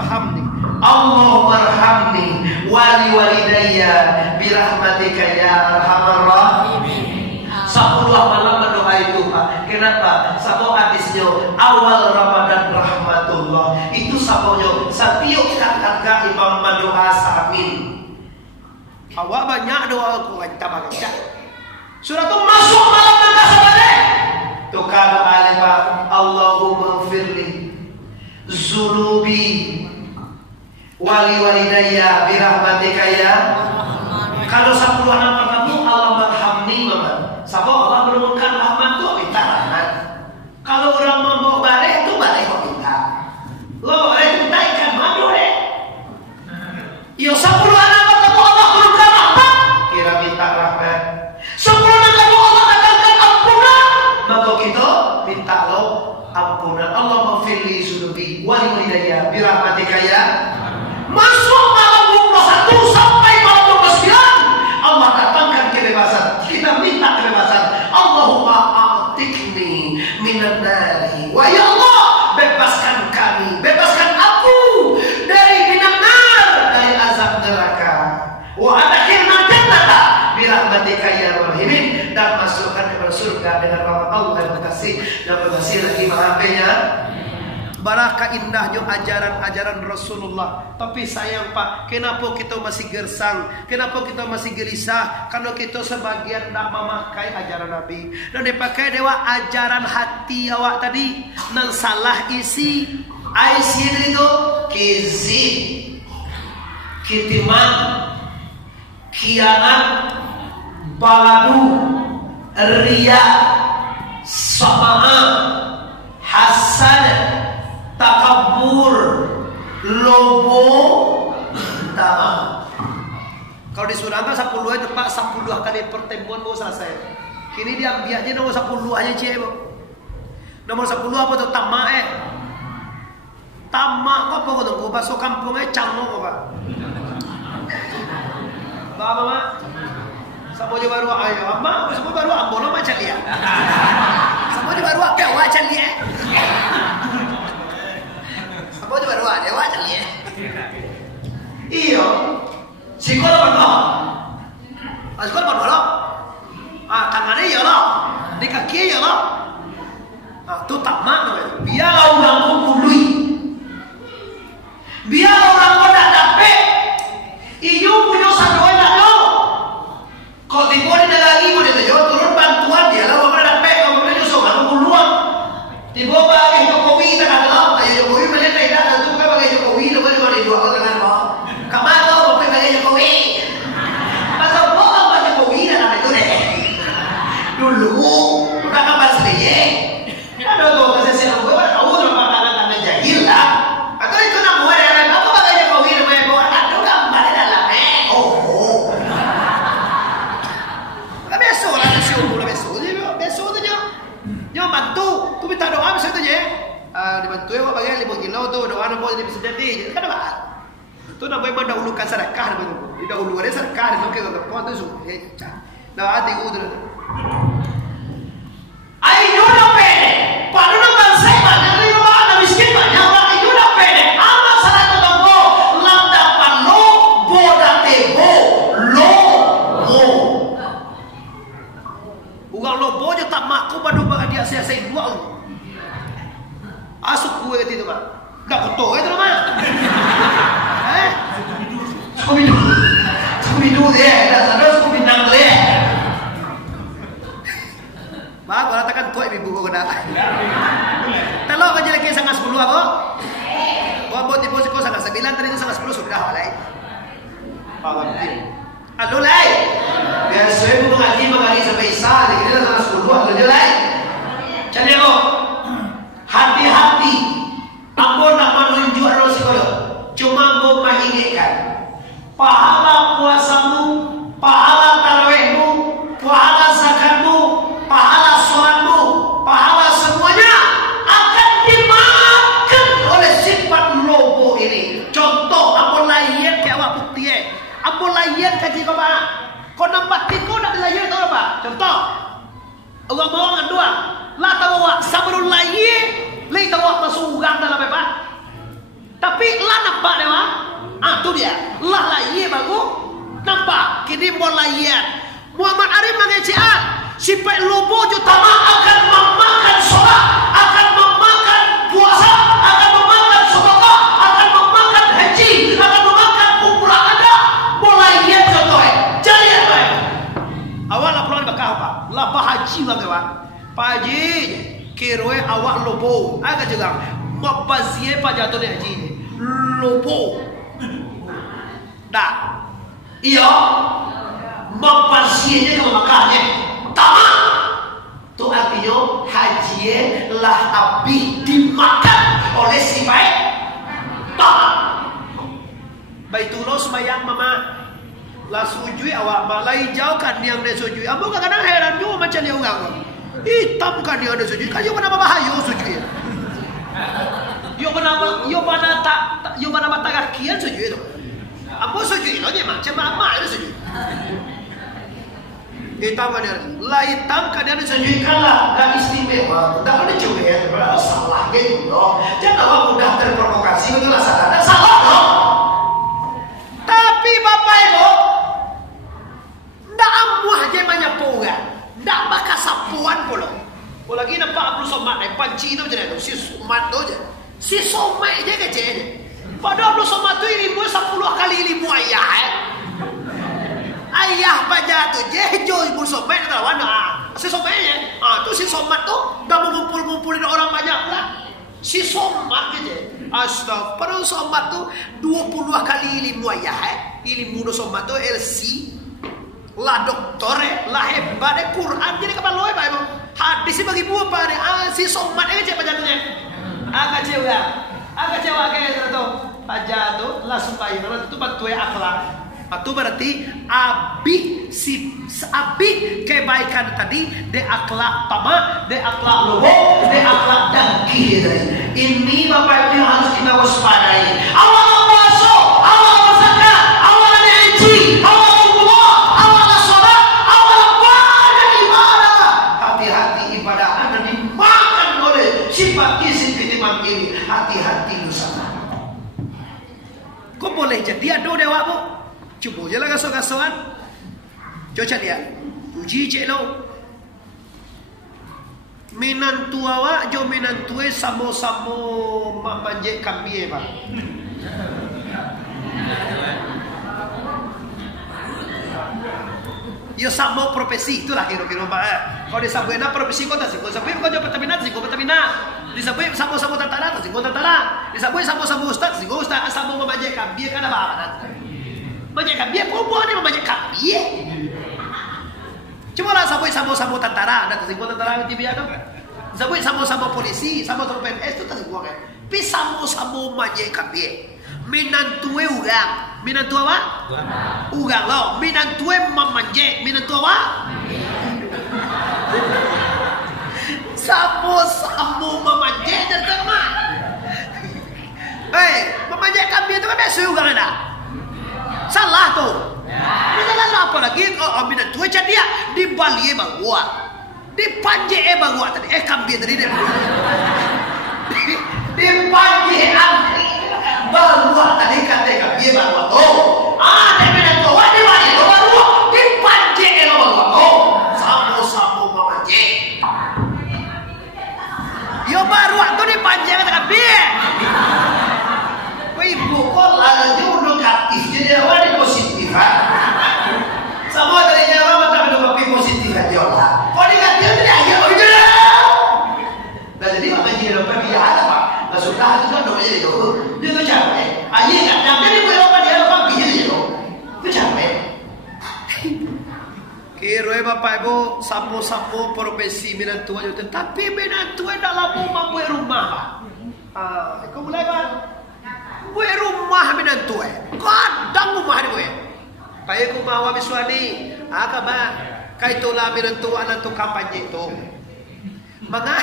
arhamni wali walidayya birahmatika ya arhamar rahimin. 10 malam berdoa itu Pak. Kenapa? Satu hadisnya awal Ramadan rahmatullah. Itu sabonya setiap kakak imam berdoa samin. Awak banyak doa aku kita baca. Surah itu masuk malam tengah sabale. Tukar alif Allahumma firli zunubi wali walidayya birahmatika ya. Kalau 10 anak pertama Allah merhamni mama. Sabo Allah menurunkan rahmat tu minta rahmat. Kalau orang mau balik tu balik kok minta. Lo boleh minta ikan madu deh. Yo 10 anak pertama Allah menurunkan rahmat, kira minta rahmat. 10 anak pertama Allah datangkan ampunan, maka kita minta lo ampunan. Allah maghfirli zunubi wali walidayya birahmatika ya. Masuk malam 21 sampai malam 29 Allah datangkan kebebasan. Kita minta kebebasan. Allahumma a'tikni minan nari. Wa ya Allah, bebaskan kami, bebaskan aku dari minan nar, dari azab neraka. Wa adkhilna jannata bi rahmatika ya rahimin, dan masukkan ke surga dengan rahmat Allah yang kasih dan berbasir lagi maafnya. Barakah indahnya ajaran-ajaran Rasulullah. Tapi sayang Pak, kenapa kita masih gersang? Kenapa kita masih gelisah? Karena kita sebagian tidak memakai ajaran Nabi. Dan dipakai dewa ajaran hati awak tadi. Nan salah isi. Isi itu kizi, kitiman, kianat, baladu, riya, sama'ah, hasad, takabur, lobo, tamah. Kalau di Sudan 10 itu Pak, 10 kali pertemuan mau selesai. Kini dia ambilnya nomor 10 aja cie. Nomor 10 apa tuh tamak Tamak apa kau tunggu bahasa kampungnya cangong apa? Bapak mama, sama je baru ayo, mak, sama baru ambono macam dia. Sama je baru apa macam dia? Sama je baru ada macam dia. Iyo, sekolah benar. Sekolah benar. Tangannya ya lah, di kaki ya lah. Tu tamak namanya. Biar orang kumpului. Biar orang pada dapat, iyo punya sadoi nak lo. Kau tiba di lagi boleh tu, turun bantuan dia lah. Orang dapat, kalau boleh tu soal puluhan. Tiba bagi Jokowi tak ada lah. Ayo Jokowi boleh tak ada, tu kan bagi Jokowi lo boleh dua orang dengan lo. Kamar lo boleh bagi Jokowi. Pasal bohong bagi Jokowi dan apa itu deh. Dulu, bukan kabar sendiri. Ada tu kasih siapa gue tahu tu makanan tanda jahil lah. Atau itu nak buat yang apa bagi Jokowi namanya buat ada gambar di dalam besok lah besok tu je. Yo bantu, tu minta doa besok tu je. Dibantu ya bagi 5 kilo tu doa nak buat jadi presiden kan ada. Tu nak buat mendahulukan sedekah begitu. Didahulukan sedekah itu ke kau tu su. Doa tinggu tu. Ayo dah pede. Pada nak bangsa banyak ni orang miskin banyak orang ayo dah pede. Amat salah tu tanggo. Lambda pano boda tebo lobo. Uang lobo je tak maku pada bagi dia selesai dua asuk gue ke situ, Pak. Enggak betul itu mah. Scooby-Doo dia, ada Scooby-Doo dia. Ba, kalau takkan tuai ibu kau kena. Telok aja lagi sangat 10 aku. Buat tipu kau sangat 9 tadi itu sangat 10 sudah walai. Paham tidak? Aduh lai. Biasa ibu mengaji sampai Isa, jadi sangat 10 aduh lai. Jadi kau hati-hati. Ambo nak menunjuk Rasulullah. Cuma mau mengingatkan pahala puasamu, pahala tarawihmu, pahala zakatmu, pahala sholatmu, pahala semuanya akan dimakan oleh sifat lobo ini. Contoh, ambo layan ke awak bukti ambo layan kaji kau pak. Kau nampak tiku nak dilayan tahu apa? Contoh, orang bawa dua, lah tahu awak sabarul layan, lagi tahu awak masuk ugang dalam apa? Tapi lah nampak deh mak. Tu dia. Lah layan bagus. Nampak. Kini mau layan. Muhammad Arif mengecehat. Sifat lobo utama akan memakan sholat, akan memakan puasa, akan memakan sedekah, akan memakan haji, akan memakan umrah ada. Mau layan contohnya. Jadi apa? Awak lah pulang bakal apa? Lah Pak Haji bang Pak. Pak Haji. Kiroi awak lobo. Agak juga. Mak bazie Pak jatuh ni haji. Lobo. Dah. Iya. Mempasiennya kalau makannya. Tamak. Itu artinya haji lah habis dimakan oleh si baik. Tamak. Baitullah sembahyang mama. Lah sujui awak malai jauhkan yang dia sujui. Ambo kadang heran juga macam dia orang. Hitam kan dia ada sujui. Kan dia kenapa bahaya sujui? Yo mana mata kakian sujud itu. Ambo sujud itu aja macam apa itu sujud. Hitam kan dia, lah hitam kan dia sujud kalah, dah istimewa, dah ada cewek, salah gitu loh. Jangan awak mudah terprovokasi betul salah, salah loh. Tapi bapak itu, ndak amuah aja banyak poga, ndak bakal sapuan pula. Lagi nampak Abdul Somad, panci itu je tu, si Somad tu je. Si Somad je kecil. Padahal Abdul Somad tu ilmu 10 kali ilmu ayah. Ayah baca tu je, jo Abdul Somad tu lawan. Si Somad je. Tu si Somad tu dah mengumpul-ngumpulin orang banyak pula. Si Somad je. Astagfirullah. Padahal Somad tu 20 kali ilmu ayah. Ilmu Somad tu LC. Lah doktor lah hebat Quran jadi kapal loe Pak Ibu. Hadis bagi buah Pak si Somad aja pajatunya. Agak cewek kayak itu pajat tu lah supaya itu bantu akhlak. Itu berarti abi kebaikan tadi de akhlak tamak, de akhlak lobo, de akhlak dengki. Ini Bapak Ibu harus kita waspadai. Awal puasa, awal zakat, awal haji, awal hati-hati bersama. Kau boleh jadi ado dewa bu. Cuba je lah gasok-gasokan. Coba dia. Uji cek lo. Minantu awak jo minantu samo-samo manjek kambie pak. Yo sama profesi itulah kira-kira pak. Kalau disabui profesi kau tak sih. Kau sabui kau jawab Pertamina sih. Kau Pertamina. Disabui sama-sama tentara sih. Kau tentara. Disabui sama-sama ustaz sih. Kau ustaz sama memajak kambie kan apa? Majak kambie perempuan ni memajak kambie. Cuma lah sabui sama-sama tentara. Ada sih. Kau tentara TV ada. Sabui sama-sama polisi, sama-sama PNS tu tak sih. Kau kan. Pi sama-sama memajak kambie. Minantue ugang. Minantu apa? Ugang lo. Minantue mamanje. Minantu apa? Samo-samo mamanje dan terma. Mamanje kambing itu kan biasa ugang ada. Salah tu. Ini salah apa lagi? Minantue jadi dia di Bali bagua. Di Panje bagua tadi. Kambing tadi dia. Di Panje angkri. Baruah tadi kata dia baruah tu. Ada minat tu, ada mana tu baruah. Di panjang baruah tu. Sama-sama memanje. nabi. Ibu kok lagi udah aktif jadi awal positif. Semua dari nyawa tapi udah positif aja lah. Kok negatif jadi aja kok gitu. Nah jadi makanya jadi dokter dia ada pak. Nah sudah itu kan dokter itu dia tuh capek. Aja kan yang jadi gue apa dia apa biar dia tuh capek. Kira bapak ibu sapu-sapu profesi menantu aja tapi menantu dalam rumah pak. Kau mulai pak. Gue rumah menantu kadang rumah di gue. Kayak rumah wabi suami, akabah kaitulah menantu anak tu kampanye itu. Maka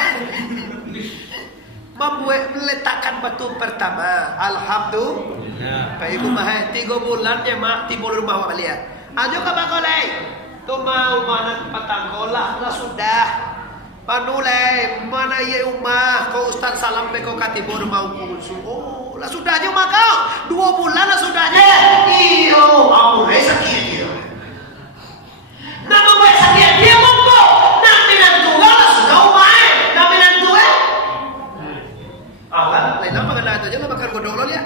membuat meletakkan batu pertama. Alhamdulillah. Kayak rumah 3 bulan ya mak timbul rumah wabi lihat. Ayo kabah kolai. Tu mau mana patanggolah lah sudah. Panulai mana ye umah kau Ustaz salam beko katibur mau kusul. Oh lah sudahnya maka 2 bulan lah sudahnya. Iyo aku sakit dia. Nama gue sakit dia monggo. Nanti nantu lah sudah umah. Nanti nantu kan lain apa kena itu aja lah makan godong lo lihat.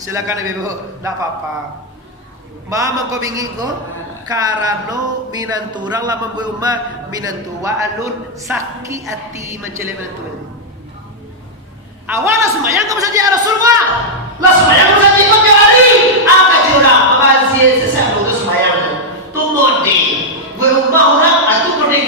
Silakan ibu, tak apa-apa. Mama kau bingin kau karena minantu orang lah membuat umat minantu wa alun sakit hati mencelek minantu ini. Awalnya semayang kamu saja Rasulullah. Lah semayang kamu saja ikut tiap hari. Apa curang? Masih sesuatu itu semayang. Tumodi. Gue rumah orang itu berde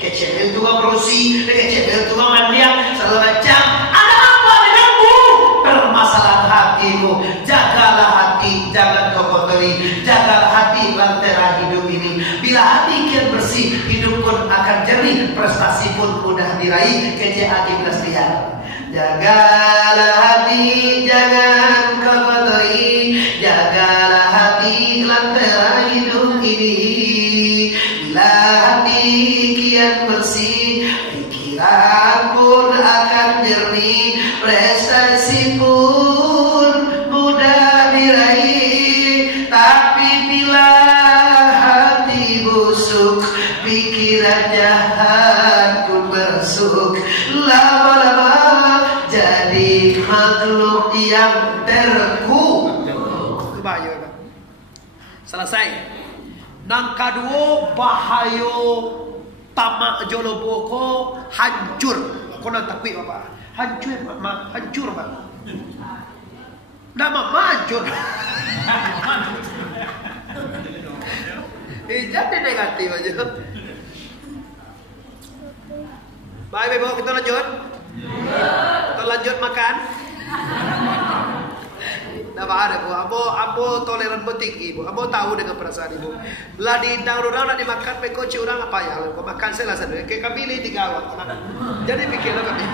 kecil itu kan berusi, kecil itu kan mandiang segala macam. Ada apa denganmu? Permasalahan hatimu. Jagalah hati, jangan kau kotori. Jagalah hati lentera hidup ini. Bila hati kian bersih, hidup pun akan jernih, prestasi pun mudah diraih. Kejahatan kelestarian. Jagalah hati, jangan kau kotori. Jagalah hati lentera hidup ini. Bila hati kian bersih, pikiran pun akan jernih, prestasi pun mudah diraih. Tapi bila hati busuk, pikiran jahat pun masuk. Lama-lama jadi makhluk yang terkutuk. Selesai. Nang kedua bahayo tamak joloboko hancur. Kau nak takwi apa? Hancur mak, hancur mak. Nama hancur. Jadi negatif aja. Baik baik kita lanjut. Kita lanjut makan. Dah ada bu, abo toleran bu tinggi bu, abo tahu dengan perasaan ibu. Lah di orang nak dimakan pekoci orang apa ya? Kau makan saya lah sendiri. Kayak kami pilih 3 awak. Jadi pikirlah kami.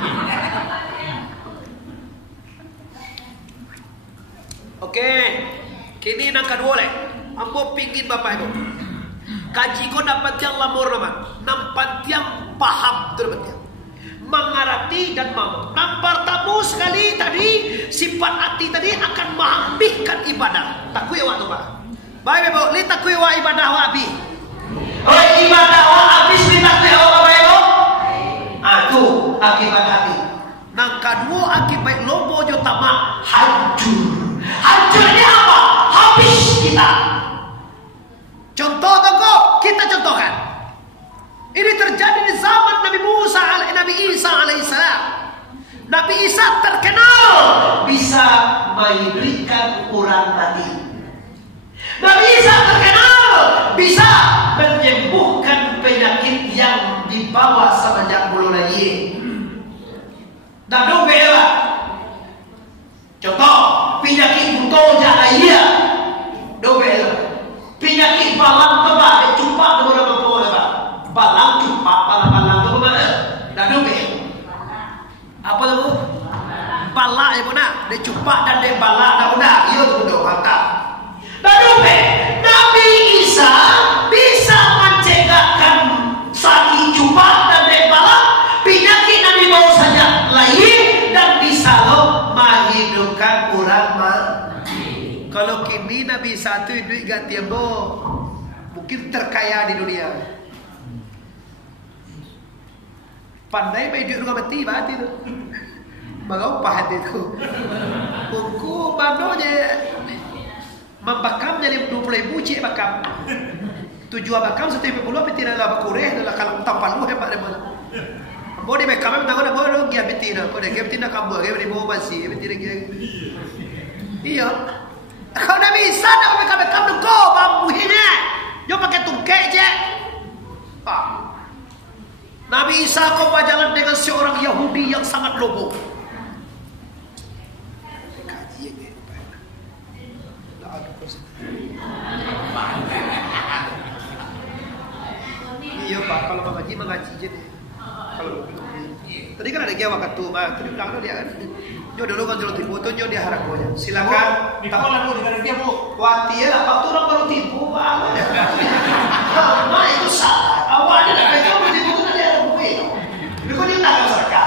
Oke, kini nak kedua leh. Abo pingin bapak ibu. Kaji kau dapat yang lamur nama, nampak yang paham terbetul. Mengerti dan mau. Nampak tamu sekali tadi sifat hati tadi akan menghabiskan ibadah. Takui waktu pak. Baik ibu, li takui wa ibadah wa abi. Oh ibadah wa habis li takui wa apa ibu? Aku akibat hati. Nang kedua akibat lobo jo tamak hancur. Hancurnya apa? Habis kita. Contoh toko kita contohkan. Ini terjadi di zaman Nabi Isa alaihissalam. Nabi Isa terkenal bisa memberikan orang mati. Nabi Isa terkenal bisa menyembuhkan penyakit yang dibawa semenjak bulu lagi. Dan dobela. Contoh penyakit buto jahaya. Dobela. Penyakit balang tebak cupak beberapa balang cupak balang tu mana? Dah dobel. Apa tu? Balak ibu nak. Dia cupak dan dia balak dah udah. Ia tu dah mantap. Dah dobel. Nabi Isa bisa mencegahkan sakit cupak dan dia balak. Penyakit Nabi bawa saja lain dan bisa lo menghidupkan orang mati. Kalau kini Nabi satu duit ganti ambo, mungkin terkaya di dunia. Pandai main duit rumah mati mati tu. Bagau pahat itu. Buku manonya membakam jadi 20.000 cik bakam. Tujuan bakam 150 tapi tidak lah bakureh adalah kalau tampal lu hebat dia mana. Mau di bakam memang tak ada mau dia betina. Kau dia betina kamu dia beri bawa basi betina dia. Iya. Kau dah bisa dah bakam tu kau bambu ini. Yo pakai tungkek je. Nabi Isa kau berjalan dengan seorang Yahudi yang sangat lobo. Iya Pak, kalau mengaji je deh. Kalau tadi kan ada dia waktu mah, tadi bilang dia kan. Jo dulu kan jual tipu tu jo dia harap boleh. Silakan. Di kolam bu dengan dia bu. Wati lah, Pak tu orang baru tipu Pak. Nah itu salah. Awalnya dah mereka baru tipu tu dia ada bukti. Tapi kau dia tak akan serka.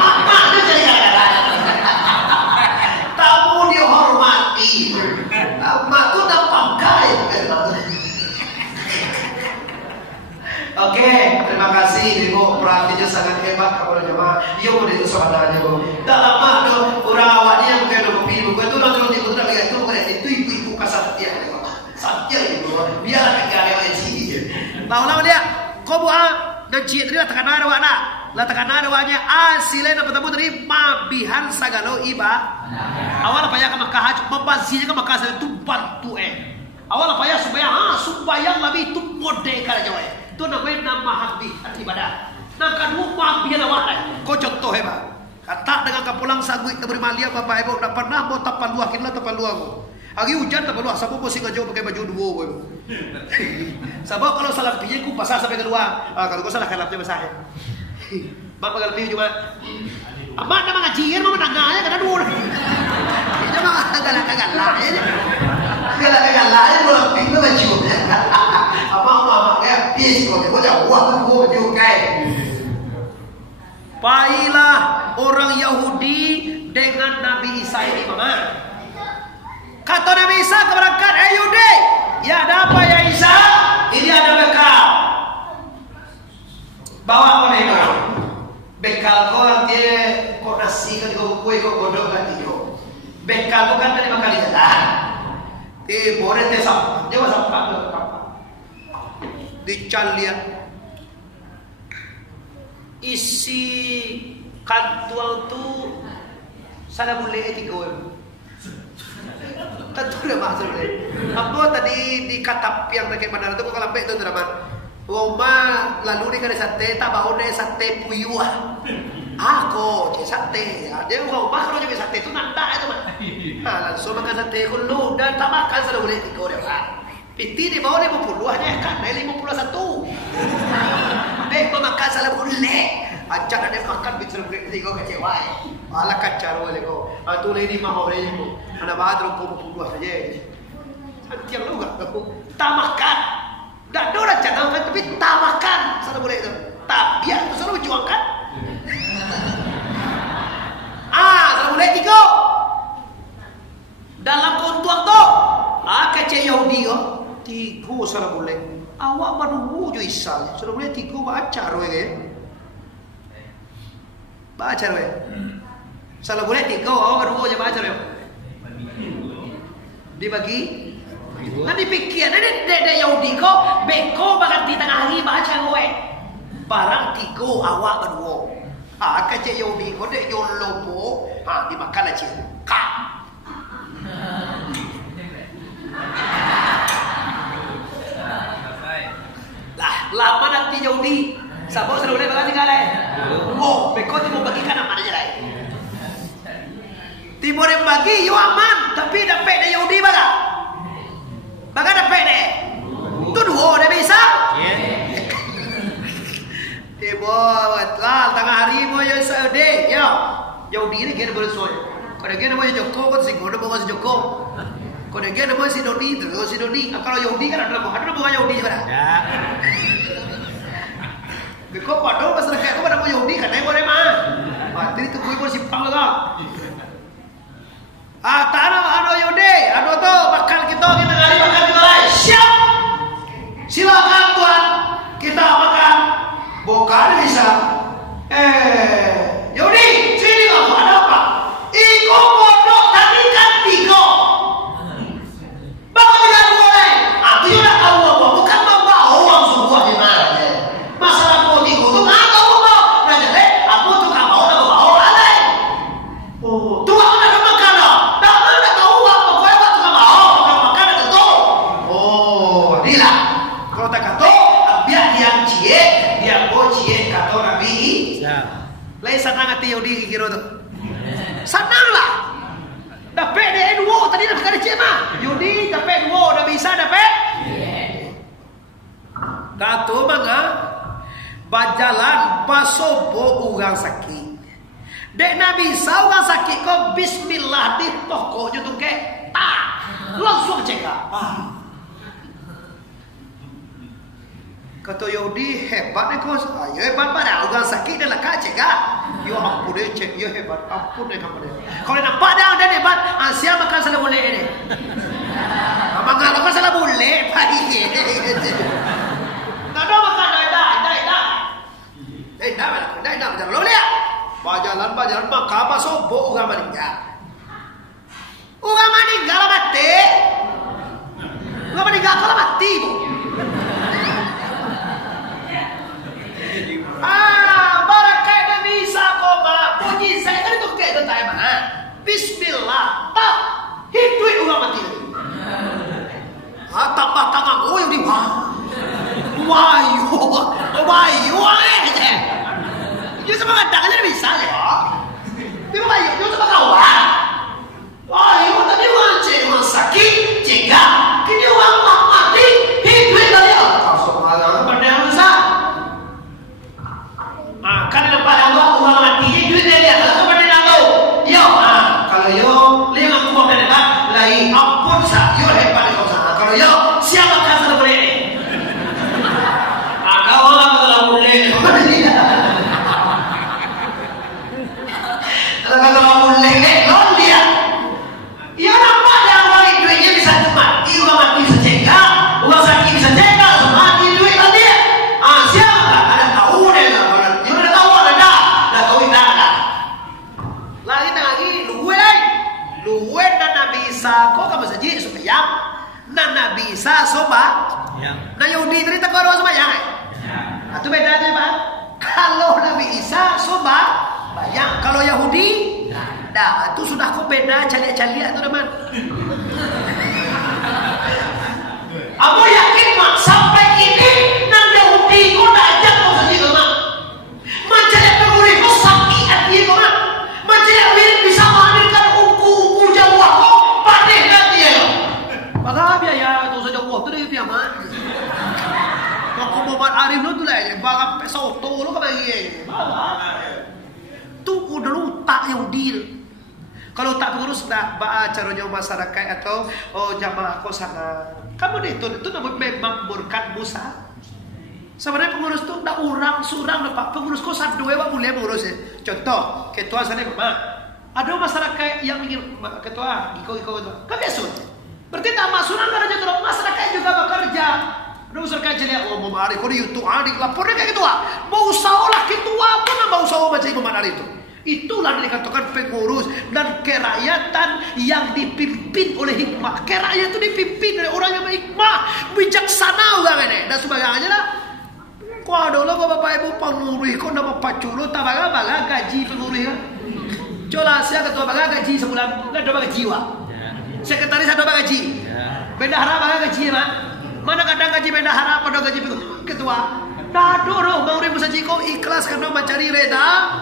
Mama dia jadi kadang-kadang. Tamu dia hormati. Mak tu dah pakai. Oke, terima kasih Ibu, perhatiannya sangat hebat kepada jemaah. Dia boleh itu saudaranya Bu. Tak lama tu orang awak ni yang bukan ada kopi Bu. Itu orang jual tipu tu nak itu bukan itu ibu kasatya. Satya Ibu. Biarlah negara yang sini. Tahu lama dia. Kau buat dan cik tadi lah tekan ada awak nak. Lah tekan ada awaknya asilnya nak bertemu tadi mabihan sagalo iba. Awal apa ya ke Makkah haji membazinya ke Makkah itu bantu Awal apa ya supaya lebih itu mode kalau jawab. Itu namanya nama habis ibadah. Nak rumah biar awak. Kau contoh hebat. Kata dengan kapulang sagui kita beri malia bapak ibu tak pernah mau tapan luah kita tapan luah aku. Hari hujan tapan luah sabu mesti ngajau pakai baju dua ibu. Sebab kalau salah pilih ku pasal sampai keluar. Kalau kau salah kalapnya besar. Mak kalau pilih cuma amat nama ngajian mau menanganya karena dua. Dia mah galak-galak aja. Galak-galak aja boleh pilih baju. Apa ya bis kau jauh aku juga. Pailah orang Yahudi dengan Nabi Isa ini mama. Kata Nabi Isa keberangkat Yahudi. Ya ada apa ya Isa? Ini ada bekal. Bawa apa itu? Bekal kau artinya kau nasi kan kau kue kau godok kan itu. Bekal kau kan dari makan jalan. Boleh teh sampah. Dia sampah tu. Dical dia isi kantuang tu sana boleh tiga tentu dia masuk boleh apa tadi di katap yang dekat bandara tu kau kalau baik tu teman Roma lalu ni kan sate tak bau ni sate puyuah aku je sate dia Roma kalau jadi sate tu nanda itu mah langsung makan sate kulu dan tak makan sana boleh tiga dia piti di bawah 50 hanya kan dari 51 baik makan salah boleh ajak ada makan bicara berarti kau kecewa ala kacar boleh kau tu lagi mah boleh kau ada baru kau 50 saja santiang lu gak kau tak makan dah dora jangan kan tapi tak makan salah boleh itu tapi yang tu selalu juangkan salah boleh tiga dalam kontuang tu kecil Yahudi kau tiga salah boleh. Awak baru wujud Isa. Salah boleh tiga baca roe. Baca roe. Salah boleh tiga awak baru wujud baca roe. Dibagi. Nanti pikir nanti dek Yahudi kau beko bakat di tengah hari baca roe. Barang tiga awak baru. Kecil Yahudi kau dek yolobo. Dimakan aja. Kak. Lama nanti Yahudi sabok sudah boleh bagi kali beko timur bagikan aman aja lah timur yang bagi yo aman tapi dapat deh Yahudi baga dapat deh itu dua dah bisa timur lah tengah hari mau yo Saudi Yahudi ni kena bersuai kalau kena mau Joko kan sih kau mau si Joko kalau kena mau si Doni terus si Doni kalau Yahudi kan ada bukan Yahudi juga Kau padahal pasal kayak kau pada mau Yahudi kan, boleh mah. Jadi tu kau boleh simpang lah. Tanah ada Yahudi, ada tu bakal kita hari bakal kita lain. Siap. Silakan Tuhan, kita makan. Bukan bisa. Yudi, sini kamu ada apa? Iko bodoh tadi kan tigo. Bapak tidak boleh. Aku sudah tahu apa. Bukan membawa uang semua di mana. Masalah potigo itu nggak tahu apa. Nah jadi aku tuh nggak mau bawa ada. Oh, tuh aku nak makan dah. Dah mana tahu apa. Pokoknya waktu nggak mau makan ada tu. Oh, inilah. Kalau tak kata, biar yang cie, dia cie kata Nabi. Lain senang hati Yahudi kira tu. Senanglah. Dapat dia dua tadi nak kena cie mah. Yahudi dapat dua dah bisa dapat. Kata mangga bajalan pasobo orang sakit. Dek Nabi bisa orang sakit kau bismillah di toko je tu ke. Langsung cekak. Kata Yahudi hebat ni kau. Ya hebat pada orang sakit dia lah kacik kan. Ya ampun dia cek ya hebat. Ampun dia kamu dia. Kalau nampak dia hebat, Asia makan salah boleh ni. Abang kalau makan salah boleh, pagi ni. Tak ada makan dah macam boleh. Bajalan makan masuk bo orang meninggal. Orang meninggal mati. Orang meninggal kalau mati bu. Barakai Nabi Sakoma puji saya kan itu kayak tentang mana bismillah tak hidup orang mati tambah tangan yang di wayu dia sama kadang aja bisa ya dia wayu dia sama kawan wayu tadi orang sakit cegah kini orang mati hidup kali ya padahal besar. Kan nampak Allah uang mati duit dia lihat kalau kepada Allah yo kalau yo lihat aku bukan dekat lain ampun sah yo hebat kau sah kalau yo siapa kan salah boleh ada orang kalau boleh kalau boleh non dia yo nampak dia orang duitnya bisa mati uang mati bisa cegah uang sakit bisa cegah mati duit kan dia siapa ada tahu deh luwe na nabisa ko ka masaji sumayang na nabisa soba na Yahudi cerita ko ada sumayang itu bedanya Pak kalau Nabi Isa soba bayang kalau Yahudi dah itu sudah kok beda caliak-caliak itu teman aku yakin Mak sampai ini nan Yahudi kok dah ajak kau saji teman macam yang pengurus kau sakit hati kau Mak macam yang bisa menghadirkan Jawa kok padeh kan dia. Bagaimana biaya tu saja waktu dia dia mah. Kau Muhammad Arif tu lah, bagaimana peso tu lo kau bagi. Tu udah lutak Yahudi. Kalau tak pengurus nak baca caranya masyarakat atau jamaah kau sana. Kamu itu memakmurkan Musa. Sebenarnya pengurus tu dah orang surang dapat pengurus kau satu dua boleh mengurus. Contoh ketua sana memang. Ada masyarakat yang ingin ketua, iko ketua. Kan biasa. Berarti tak masukan kerja terus masyarakat juga bekerja. Ada masyarakat jadi mau hari kau di YouTube adik lapornya kayak ketua. Mau usaha lah ketua pun mau usaha macam Imam Ari itu. Itulah yang dikatakan pengurus dan kerakyatan yang dipimpin oleh hikmah. Kerakyat itu dipimpin oleh orang yang berhikmah, bijaksana orang ini dan sebagainya lah. Kau ada lah kau bapak ibu pengurus kau nama paculo tabaga gaji pengurus kan. Coba saya ketua baga gaji sebulan, nggak ada gaji wah. Sekretaris ada gaji. Bendahara baga gaji mah. Mana kadang gaji bendahara pada gaji ketua. Dah doro mau ribu saji kau ikhlas karena mencari reda.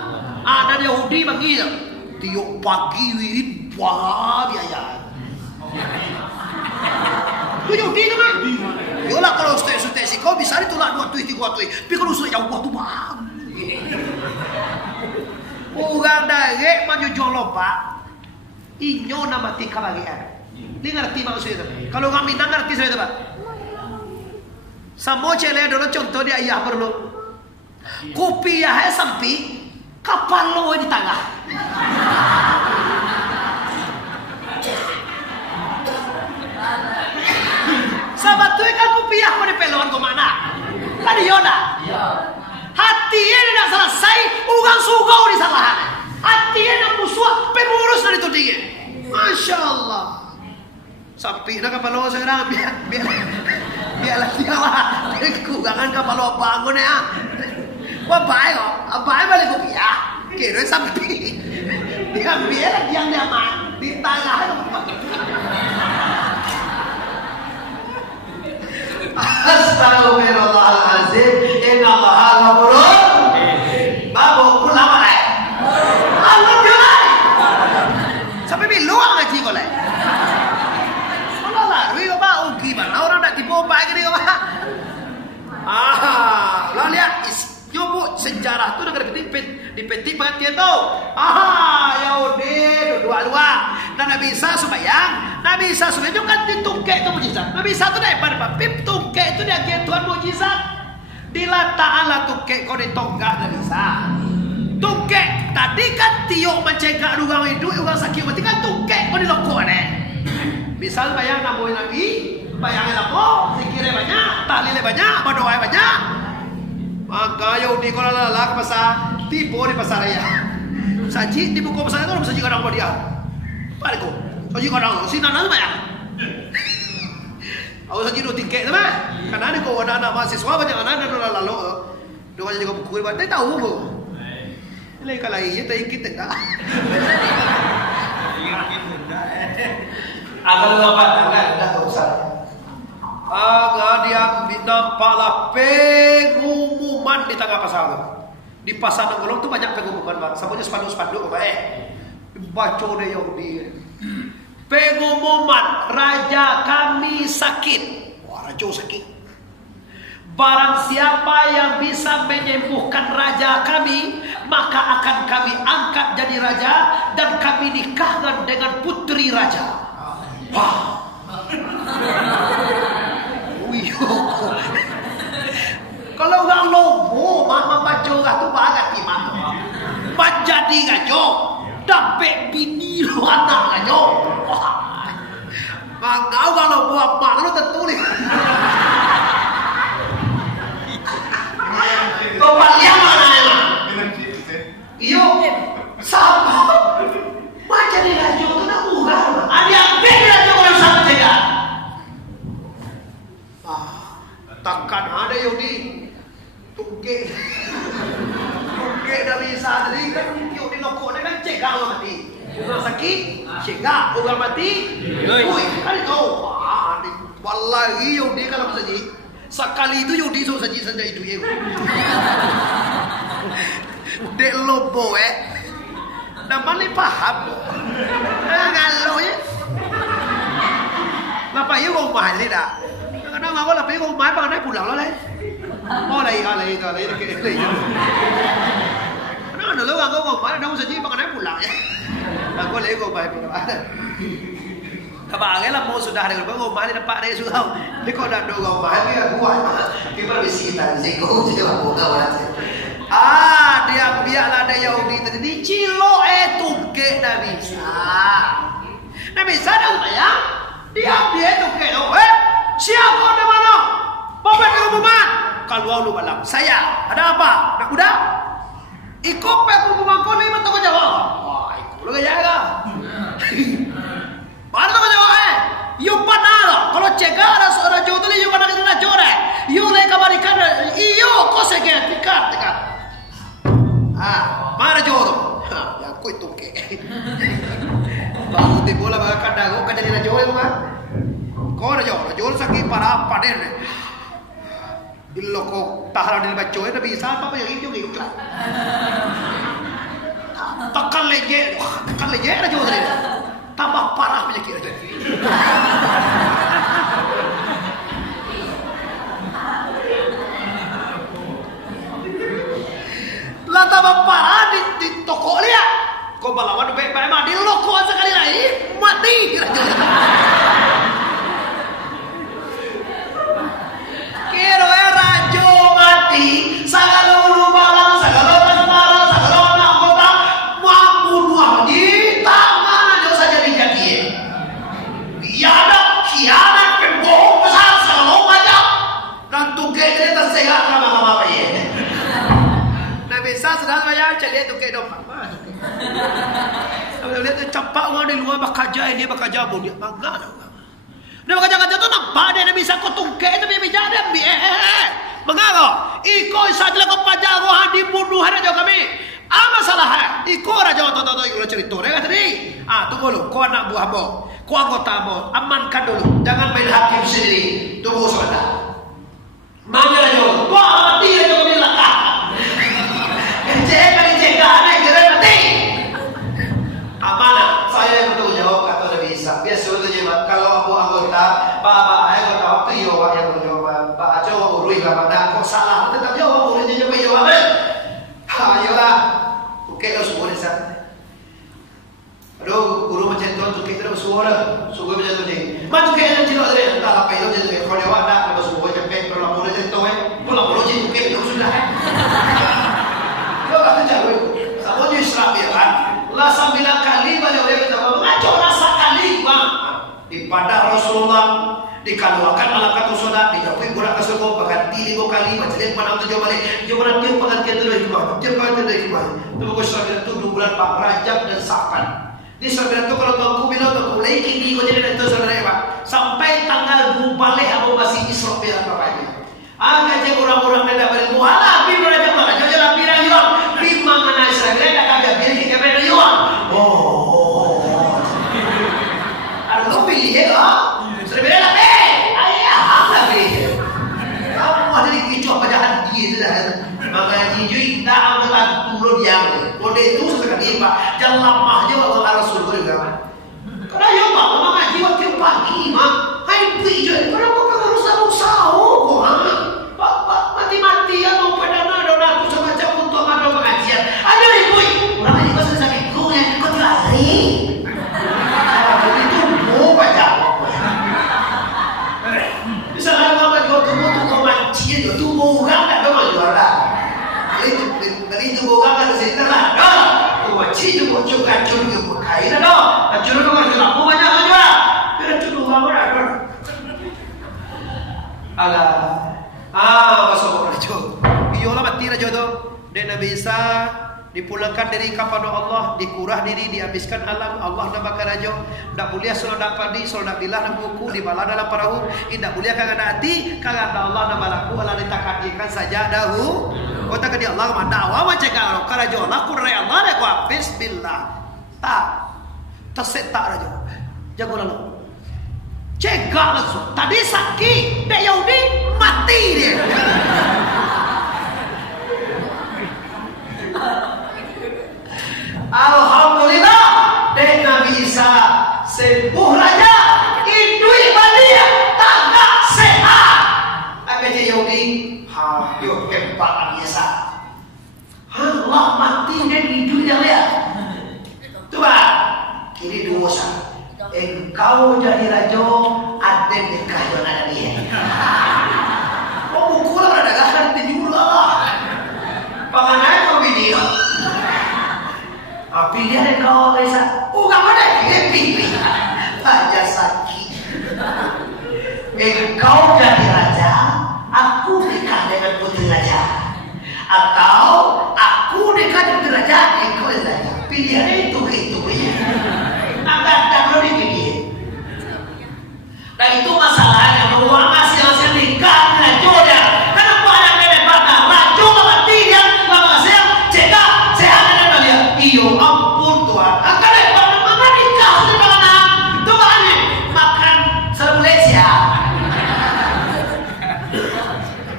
Ada Yahudi bagi tiap pagi wih wah biaya. Tu Yahudi tu mah. Yolah kalau stay kau bisa ditolak 2 3 tu. Tapi kalau sudah jauh tu bang. Orang dari menyujuh lomba inyo nama tika bagian. Ini ngerti maksudnya itu. Kalau kami tak ngerti saya itu Pak. Samo cele dulu contoh dia ayah perlu. Kopi ya sampai kapal lo di tengah. Sahabat tu kan kopi ya mau dipelon ke mana? Kan Yoda. Hati sugau di salahan. Hatinya nak musuh pengurus dari tudingnya. Masya Allah. Sampai nak kapal sekarang biarlah dia lah. Kugangan kapal bangun ya. Wah baik kok. Baik balik kopiah. Kira sampai dia biar yang dia mati tengah. Astagfirullahaladzim. Innallaha ghafurun. Babu pulang mana? Allah bilang. Sampai biluang ngaji kau leh. Kalau lalu kau bah gimana orang nak tipu baik ni kau bah. Lo lihat nyubuk sejarah tu negara dipetik pengertian tu. Yaudah dua-dua. Dan Nabi Isa sembahyang. Nabi Isa sembahyang juga kan ditungkek tu mujizat. Nabi Isa tu dah hebat. Pip tungkek tu dia kira Tuhan mujizat. Dila ta'ala tungkek kau ditonggak Nabi Isa. Tungkek tadi kan tiok mencegah orang hidup, orang sakit mati kan tungkek kau dilokok ni. Misal bayang namun Nabi, bayangin apa? Zikirnya banyak, tahlilnya banyak, berdoa banyak. Maka Yahudi kalau lala ke pasar, tipu di pasar raya. Saji di buku pasar itu orang saji kadang dia. Balik kau, saji kadang si nana tu bayang. Aku saji dua tiket tu mah. Karena ni kau anak-anak mahasiswa banyak anak-anak lalu. Dua jadi kau buku dia tahu kau. Ini kalau iya tak ikut tak. Agak apa? Dah usah. Agak dia nampaklah pengumuman di tengah pasar tu. Di pasar Nenggolong tu banyak pengumuman bang. Sabunya spanduk-spanduk baca deh Yahudi. Pengumuman raja kami sakit. Wah raja sakit. Barang siapa yang bisa menyembuhkan raja kami, maka akan kami angkat jadi raja dan kami nikahkan dengan putri raja. Wah. Kalau orang lobo, mama baca orang tu banget iman. Jadi gajo, dapat bini lu anak gajo. Maka kalau buat mak lu tentu ni. Kau balik mana memang? Iyo, siapa? Macam ni raja tu nak urang. Ada apa raja orang sama jaga? Takkan ada Yahudi. Tungke dah bisa tadi kan Yahudi lokok dia kan cegah orang mati. Orang sakit, cegah orang mati. Ui, kan itu. Wallahi Yahudi kalau saji. Sekali itu Yahudi so saji saja itu ya. Dek lobo nama ni paham. Ngalo ya. Ngapa ya kau mahal ni dah? Kadang aku lah pergi kau mahal bang naik pulang lah leh. Oh lagi. Nah dulu aku kau mahal, dah saji bang naik pulang ya. Aku lagi kau mahal pulang. Kabang lah mau sudah ada kau mahal dapat dia sudah. Ni kau dah dua kau mahal dia buat. Kita bisita siko je lah kau kawan. Dia biarlah ada Yahudi tadi dicilo tungke dah bisa. Dah bisa dah bayang. Dia tungke tu. Siapa di mana? Bapak pengumuman. Kalau lu malam saya ada apa? Nak kuda? Ikut pengumuman kau ni mata kau jawab. Wah, ikut lu jaga. Mana kau jawab You panalo. Kalau cegah ada seorang jodoh ni, you pada kita nak jore. You leh kabarikan, iyo kau sekian tikat. Mana jodoh? Ya kau itu ke. Baru tiba lah bagai kadang, kau jadi nak jore tu kan? Kau nak jore sakit parah panen. Ilo kau tahan di baca itu bisa apa yang itu ikut. Tekan lege nak jore ni. Tambah parah penyakit aja. Lah tambah parah di toko dia. Kau balawan baik-baik mati lokok sekali lagi mati. Kira rajo mati, segala ulu balang, segala asmara, segala anak kota, mampu nuang di tangan aja saja dijadi. Ya ada kiamat pembohong besar selalu aja dan tugas kita tersegar sama apa ya. Nabi Bisa sudah saya cari tu ke dong. Kalau lihat tu campak orang di luar bekerja dia bekerja pun dia bangga dah. Dia bekerja tu nampak dia bisa kau tungkek tu dia bicara dia mengapa? Iko saja kau pajak rohan dibunuh ada kami. Masalah iko raja tu iko cerita dia kata ni. Tunggu dulu kau anak buah mo, kau anggota mo, amankan dulu. Jangan main hakim sendiri. Tunggu sebentar. Mana raja? Kau mati raja kami lakah. Cek ada kira mati. Mana? Saya yang betul jawab kata lebih bisa. Biasa sebetulnya kalau aku anggota, bapak saya kata waktu jawab yang menjawab. Bapak jawab urui lah pada kau salah tetap jawab urui je jawab kan? Ayolah. Okey lah semua desa. Aduh, guru macam tu kita dah suara. Suara macam tu ni. Mana tu kita tidak ada. Tak apa itu je. Kalau dia awak nak lepas suara cepet kalau boleh cerita pulang je okey itu sudah. Kau kata jauh. Sama je Islam ya kan? Allah 9 kali banyak orang kata mengacau rasa kali bang. Di pada Rasulullah dikeluarkan malaikat sudah dijauhi budak ke surga berganti 5 kali macam yang pada 7 balik jumlah tiap pengantian tu dari kembali tiap pengantian dari kembali tu bagus Islam itu 2 bulan Pak Rajab dan Sa'ban di Islam itu kalau tuanku bilang tuanku mulai kini kau jadi itu saudara Pak sampai tanggal 2 balik aku masih Isra biar apa ini agak orang-orang yang dapat muhalah bin Rajab Rajab jalan pirang jual lima mana Islam mereka kagak biar kita mereka jual ada pilih ya sudah beda lah pajahan dia sudah maka jijui tak akan turun yang kode itu sekali Pak jangan lemah je Allah Rasul juga karena ya Pak maka jiwa tiap pagi mak hai bui je kenapa kau harus tahu Pak mati-mati ya mau pada nada aku sama macam untuk ada pengajian ada bui orang ini pasal sakit kau yang kau lari itu mau baca bisa lah kau kau mancing itu orang tak ada juara. Itu orang ada sekitar lah. Kau mancing tu kau juga curi kau kaya dah. Curi kau kerja apa banyak kan juara. Kira curi orang ada. Alah. Masuk orang tu. Iyalah mati raja tu. Dia Nabi Isa dipulangkan dari kepada Allah, dikurah diri, dihabiskan alam. Allah nak bakar raja. Tak boleh suruh nak padi, suruh nak bilah nak buku, dibalah dalam perahu. Tidak boleh kagak ada hati, kagak ada Allah nak balaku, Allah ditakdirkan saja dahulu. Kata ke dia Allah mandawa macam kalau raja Allah kurai Allah nak ku habis billah. Tak. Tersetak raja. Jago lalu. Cegah langsung. Tadi sakit, dek Yahudi mati dia. Alhamdulillah dek Nabi Isa sembuh raja itu ibadah tak sehat agak Yahudi yuk kempak biasa Allah mati dan hidup dia lihat coba kini dosa engkau jadi raja ada nikah yang ada dia buku lah ada gak tidur Allah pangannya kau video pilihan kau Reza gak ada pilih aja sakit engkau jadi raja aku nikah dengan putri raja atau aku nikah dengan putri raja engkau raja pilihan itu ya agak tak perlu dipilih dan itu masalahnya bahwa hasil nikah dengan jodoh kenapa ada bebek bakar rajo mati dia maka saya cekak sehat dan bahagia iyo ampun Tuhan akan lepas mama nikah di mana Tuhan makan Malaysia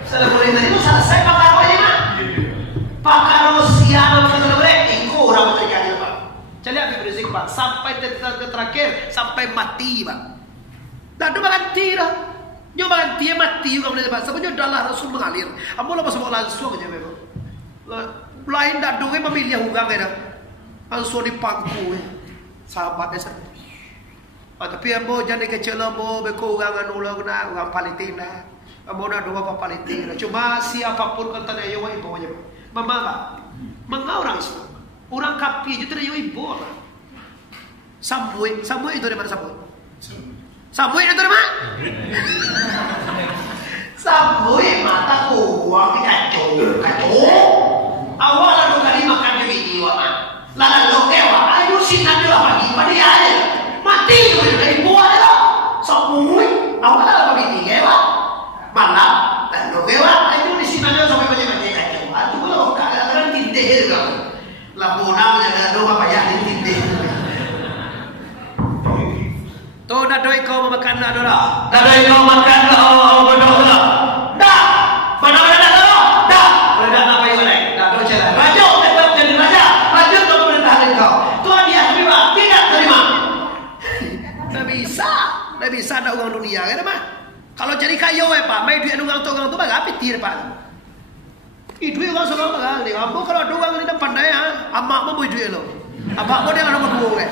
Malaysia itu selesai pakar apa ya pakar Rusia itu orang terjadi Pak cari Habib Rizik Pak sampai terakhir sampai mati Pak tak ada ganti dah dia ganti mati juga boleh Pak sebenarnya darah Rasul mengalir ampun lepas semua langsung aja memang lain tak dong memilih hugang dah langsung di pangku sahabatnya satu tapi ambo jadi kecil ambo berkurangan ulang na orang Palestina ambo nak dua apa Palestina cuma siapapun kata dia yawa ibu aja mama orang Islam orang kafir itu dia ibu Samui itu dari mana Samui itu dari mana Samui mata uang kacau awal nak dah. Dah kau makan dah bodoh dah. Dah. Mana-mana dah dah. Dah. Dah nak payah naik. Dah tu jalan. Raja tetap jadi raja. Raja tu perintah kau. Tuan dia terima, tidak terima. Tak bisa ada orang dunia kan mah. Kalau jadi kaya Pak, mai duit orang tu bagai pitir Pak. Itu orang seorang bagai ni. Ambo kalau ada orang ni dah pandai amak mau duit lo. Abak mo dia lah nombor 2 kan.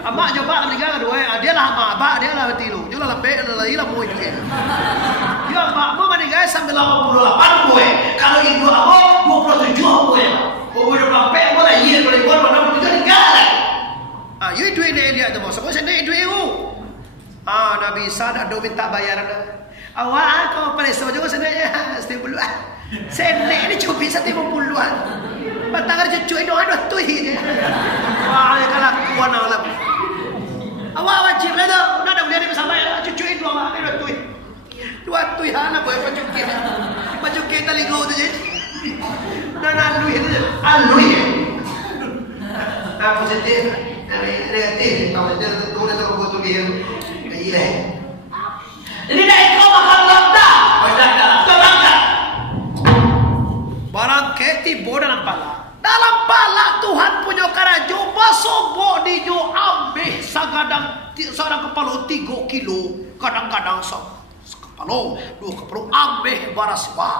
Amak coba meninggal dua, dia lah amak, abak dia lah tilu. Dia lah lebih lah mau itu. Dia abak mo meninggal sampai 88 gue. Kalau ibu abak 27 gue. Oh udah sampai mo lah iya kalau ibu mana mau meninggal. Itu dia tu bos. Sebab saya itu itu. Dah bisa dah do minta bayaran dah. Awak kau pereso juga sebenarnya 10-an. Senek ni cuma bisa 50-an. Batangan cucu itu ada tuh ini. Wah, kalau kuan alam. Awak wajib lah tu. Nak dah boleh ada bersama ya. Cucu itu awak ada tuh. Dua tuh hana boleh pacukin. Pacukin tali go tu je. Nak lui tu. Lui. Aku sedih. Negatif. Kalau dia tu dah go tu dia. Iya. Ini dah kau makan lamda. Barang keti bo dalam pala. Dalam pala Tuhan punya karajo basobo di jo ambe seorang kepala 3 kilo. Kadang-kadang kepala 2 kepala ambe baraswa.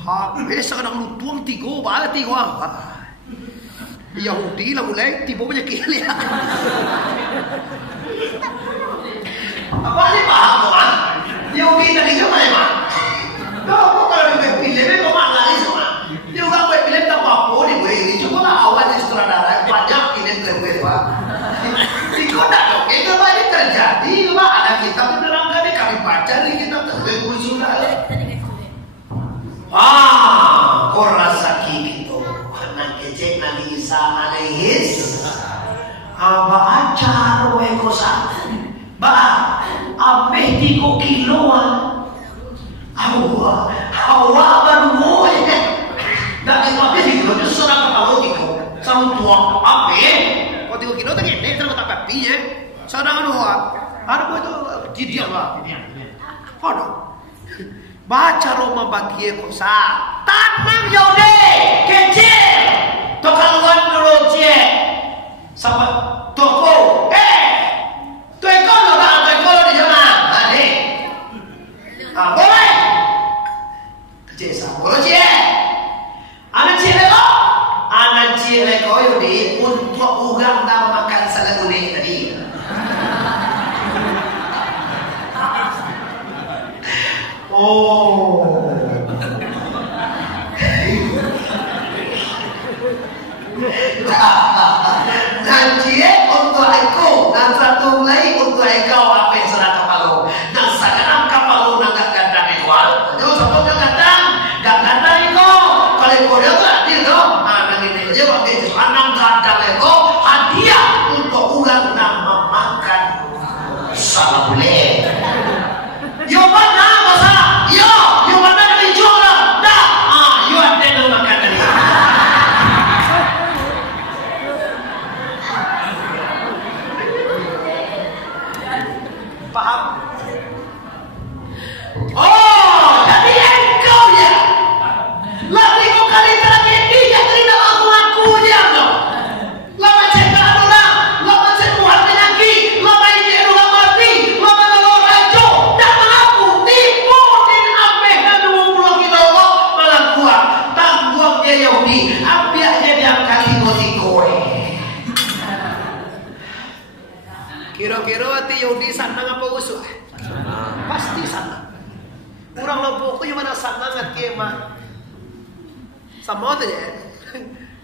Habis kadang lutuang 3 bala 3 apa. Yahudi lah mulai tiba punya kili. Apa ni paham kan? Yahudi tadi ke mana? Kau kalau dia pilih, kau malah ni semua. Dia orang buat pilih tak apa ni boleh ini. Cuma lah awal ni sutradara banyak pilih terbuat wah. Ikut tak dong? Itu apa ini terjadi? Cuma ada kita menerangkan ni kami baca ni kita terbuat sudah. Kau rasa gitu. Anak kecil Nabi Isa alaihis. Aba acar wekosa. Ba, ameh 3 kiloan. Hawa baru ya. Dah kita pilih kalau seorang kepala 3 sama tua apa? Kalau 3 kilo tak ini terus tak papi ya. Seorang ada itu jadi apa? Ada. Baca Roma bagi kosa. Tanam Yaude kecil. Tokaluan dulu je. Sama toko. Toko di sana. Ada. Boleh. Boleh je. Anak cile kau ini untuk orang tak makan salah gulai tadi. Nanti untuk aku, dan satu lagi untuk kau apa yang serah kapalo. Dan sekarang kapalo nak gadang ekual. Jauh sebab nak gadang eko. Kalau eko dia tu adil tu. Nanti dia jawab itu. Anam gadang eko hadiah untuk orang nak makan salah boleh. Yo mana masa? Yo mana kali jual dah. Yo ada nak makan ni. Paham? Jadi engkau ya. Lagi kau kali tragedi yang tidak aku je tu. Lama cekak orang, lama cemuhan penyakit, lama ini orang mati, lama kalau rajo, dan mengaku tipu din ambeh dan 20 kilo malah kuat. Tangguang dia Yahudi, ambiaknya dia kali ngotikoe. Kira-kira hati Yahudi sana apa usuh? Pasti sana. Orang Lombok tu mana sana ngat kemah. Sama tu je.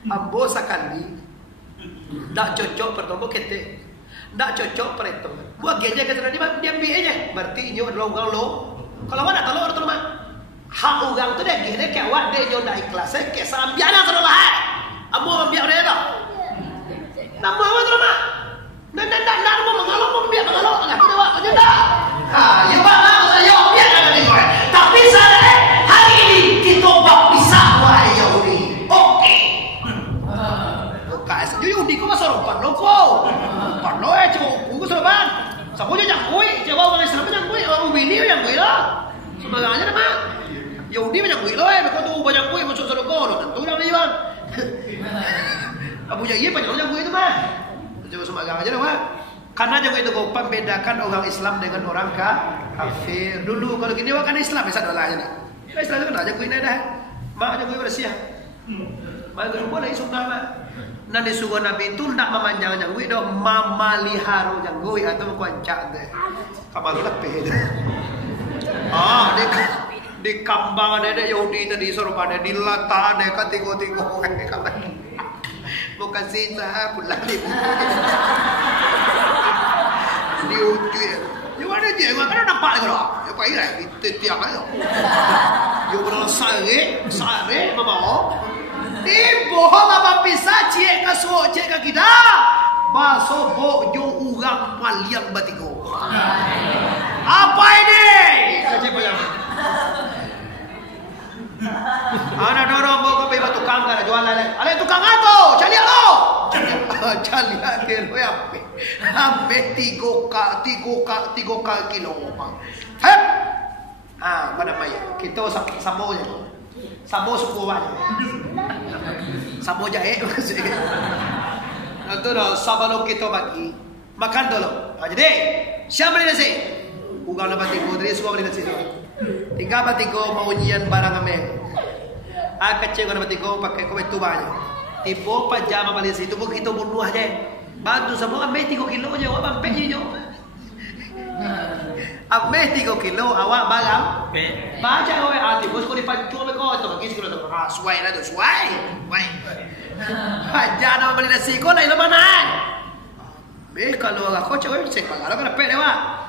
Ambo sakali. Tak cocok pertama kete. Tak cocok pertama. Buat geja kata dia ambil aja. Berarti ini adalah orang lo. Kalau mana kalau orang tu mah. Hak orang tu dia gede ke awak dia jo dah ikhlas ke sambiana tu lah. Ambo ambil dia dah. Nama apa tu mah? Dan mau mengalau mau biar mengalau enggak kita awak aja dah. Ya bang, saya biar ada ni kau. Tapi saya hari ini kita bak bisa wahai Yahudi. Okey. Bukan Yahudi kau masuk rumah lo kau. Parlo cuma buku serban. Sabunya jangan Yahudi banyak kuih loh, mereka tuh banyak kuih masuk surga loh, tentu yang dia bang. Abu Jahil banyak kuih itu mah. Coba semua agama aja lah. Karena juga itu kau membedakan orang Islam dengan orang kafir. Dulu kalau gini kan Islam bisa dolanya nak. Islam itu kan aja kuih dah. Mak aja kuih bersih. Mak itu boleh sunnah mah. Nanti suruh Nabi itu nak memanjang jangui dah mamaliharu jangui atau kuancak deh. Kabar lebih deh. Di kambang ada Yahudi di sorban ada di lata ada katigo-tigo bukan sisa pulang di ujung ya ada je kan nampak lagi dah apa ini lah itu tiang aja yo benar sare mau di bohong apa bisa cie kasuo cie kita baso bo yo urang maliang batigo apa ini aja bayang ada dorong bawa ke batu tukang ada jual ale tukang ato cari lo cari lagi lo ya sampai 3 kilo hep apa namanya kita samoja samo suku aja samoja maksudnya itu dah sebelum kita bagi makan dulu jadi siapa ni nasi ugal lepas tiga dari semua ni nasi tinggal batigo mau nyian barang amek. Kecil kalau batigo pakai kowe tu banyak. Tibo pajama balik situ begitu bunuh aja. Bantu semua amek 3 kilo aja awak bampek je. Amek 3 kilo awak barang. Baca kowe tibo sekali pancul kau tu bagi sekali tu. Suai lah tu suai. Pajama balik nasi kau lain mana? Kalau aku cakap saya kalau kan pek dewa.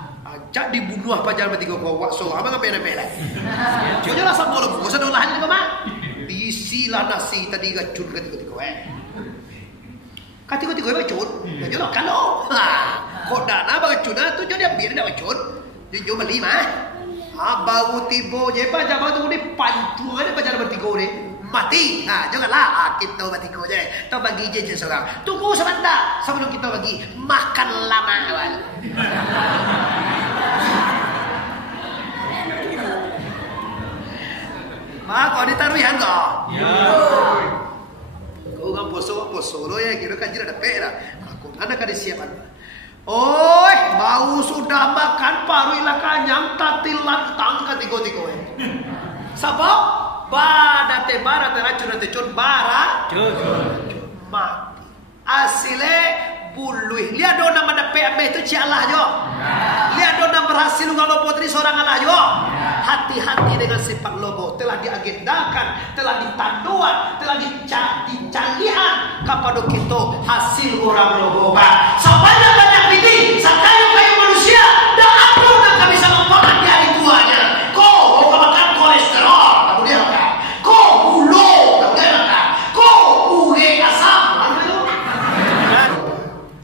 Cak dibunuh apa jalan bertiga kau wak so apa ngapain bela? Jadi lah sama orang kau sedang lahan ni kau mak. Bisilah nasi tadi gacun ketiga gacun. Jadi lah kalau kau dana bagacun tu jadi biar dah gacun. Jadi jom beli mah. Bau tibo je pa jabat tu ni pancu ada pa jalan bertiga ni mati. Janganlah kita bertiga je. Tahu bagi je seorang. Tunggu sebentar sebelum kita bagi makan lama awal. Kau ditaruhan kau? Ya. Kau kan poso lo ya, kira kan ada pera. Aku mana kan disiapkan. Oh, bau sudah makan paru ilah kanyang tatilan tang katigo-tigo. Sabab pada tebara teracun teracun bara. Mati. Asile bului. Lihat dong nama ada PMB itu cialah jo. Lihat dong nama berhasil kalau putri seorang Allah jo. Hati-hati dengan sifat logo telah diagendakan, telah ditanduan, telah dicalihan kepada kita hasil orang logo pak. Sebanyak-banyak ini, sekaya manusia dan aku tak bisa mempangan di hari tuanya. Kau makan kolesterol, tak boleh makan. Kau gula, tak boleh makan. Kau uge asam,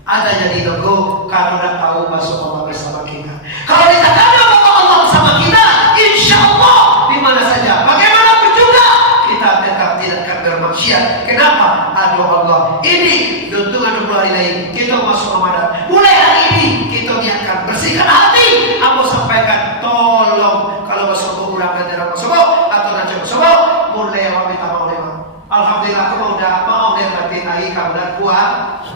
ada jadi logo kalau tak tahu masuk Allah bersama kita. Kalau kita tahu Allah bersama kita, insya Allah di mana saja, bagaimanapun juga kita tetap tidak akan bermaksiat. Kenapa? Aduh Allah, ini tuntunan 20 hari lagi kita masuk Ramadan. Mulai hari ini kita akan bersihkan hati. Aku sampaikan, tolong kalau masuk kurang dan masuk atau nanti masuk, mulai awak minta maaf. Alhamdulillah aku mau berarti hari kamu dan kuat.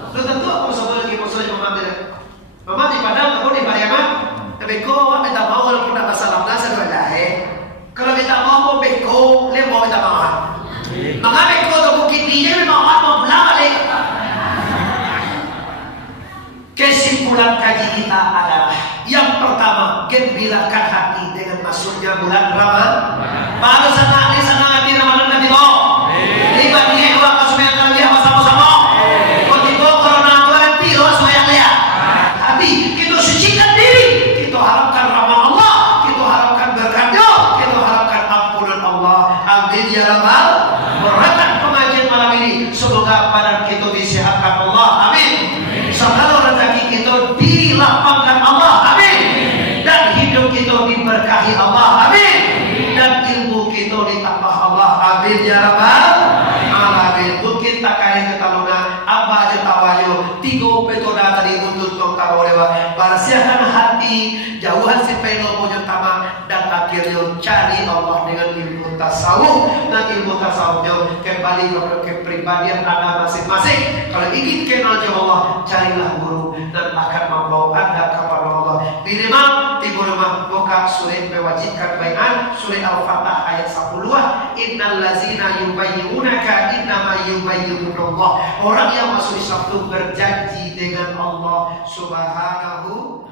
Lu tentu aku sama lagi maksudnya mama di padang aku di Pariaman. Tapi kau minta maaf walaupun tak masalah nasa dua dah. Kalau minta maaf beko, dia mau minta maaf. Maka beko tu mungkin dia memang mau belang balik. Kesimpulan kaji kita adalah yang pertama, gembirakan hati dengan masuknya bulan Ramadan. Baru sana hati Ramadan nanti kau. Libat dia dua kasumian kalau dia sama-sama. Kau tiba corona tu nanti kau semuanya lihat. Hati kita sucikan diri. Kita harapkan rahmat Allah. Kita harapkan berkatnya. Kita harapkan ampunan Allah. Amin ya rabbal. Berkat pengajian malam ini. Semoga badan kita disehatkan Allah. Amin. Semoga rezeki kita dilapangkan Allah. Amin. Dan hidup kita diberkahi Allah. Amin. Dan ilmu kita ditambah Allah. Amin ya rabbal. Mungkin tak kaya ketaluna apa aja tawayo 3 petoda tadi untuk tawarewa bersihkan hati jauhan si pelo mojo tama dan akhirnya cari Allah dengan ilmu tas tasawuf. Dan ilmu tasawufnya kembali kepada kepribadian Anda masing-masing. Kalau ingin kenal dengan Allah, carilah guru dan akan membawa Anda kepada Allah. Minimal tiga rumah buka surat mewajibkan bayan, surat Al-Fatah ayat 10. Innal lazina yubayyunaka innama yubayyunullah. Orang yang masuk Islam itu berjanji dengan Allah Subhanahu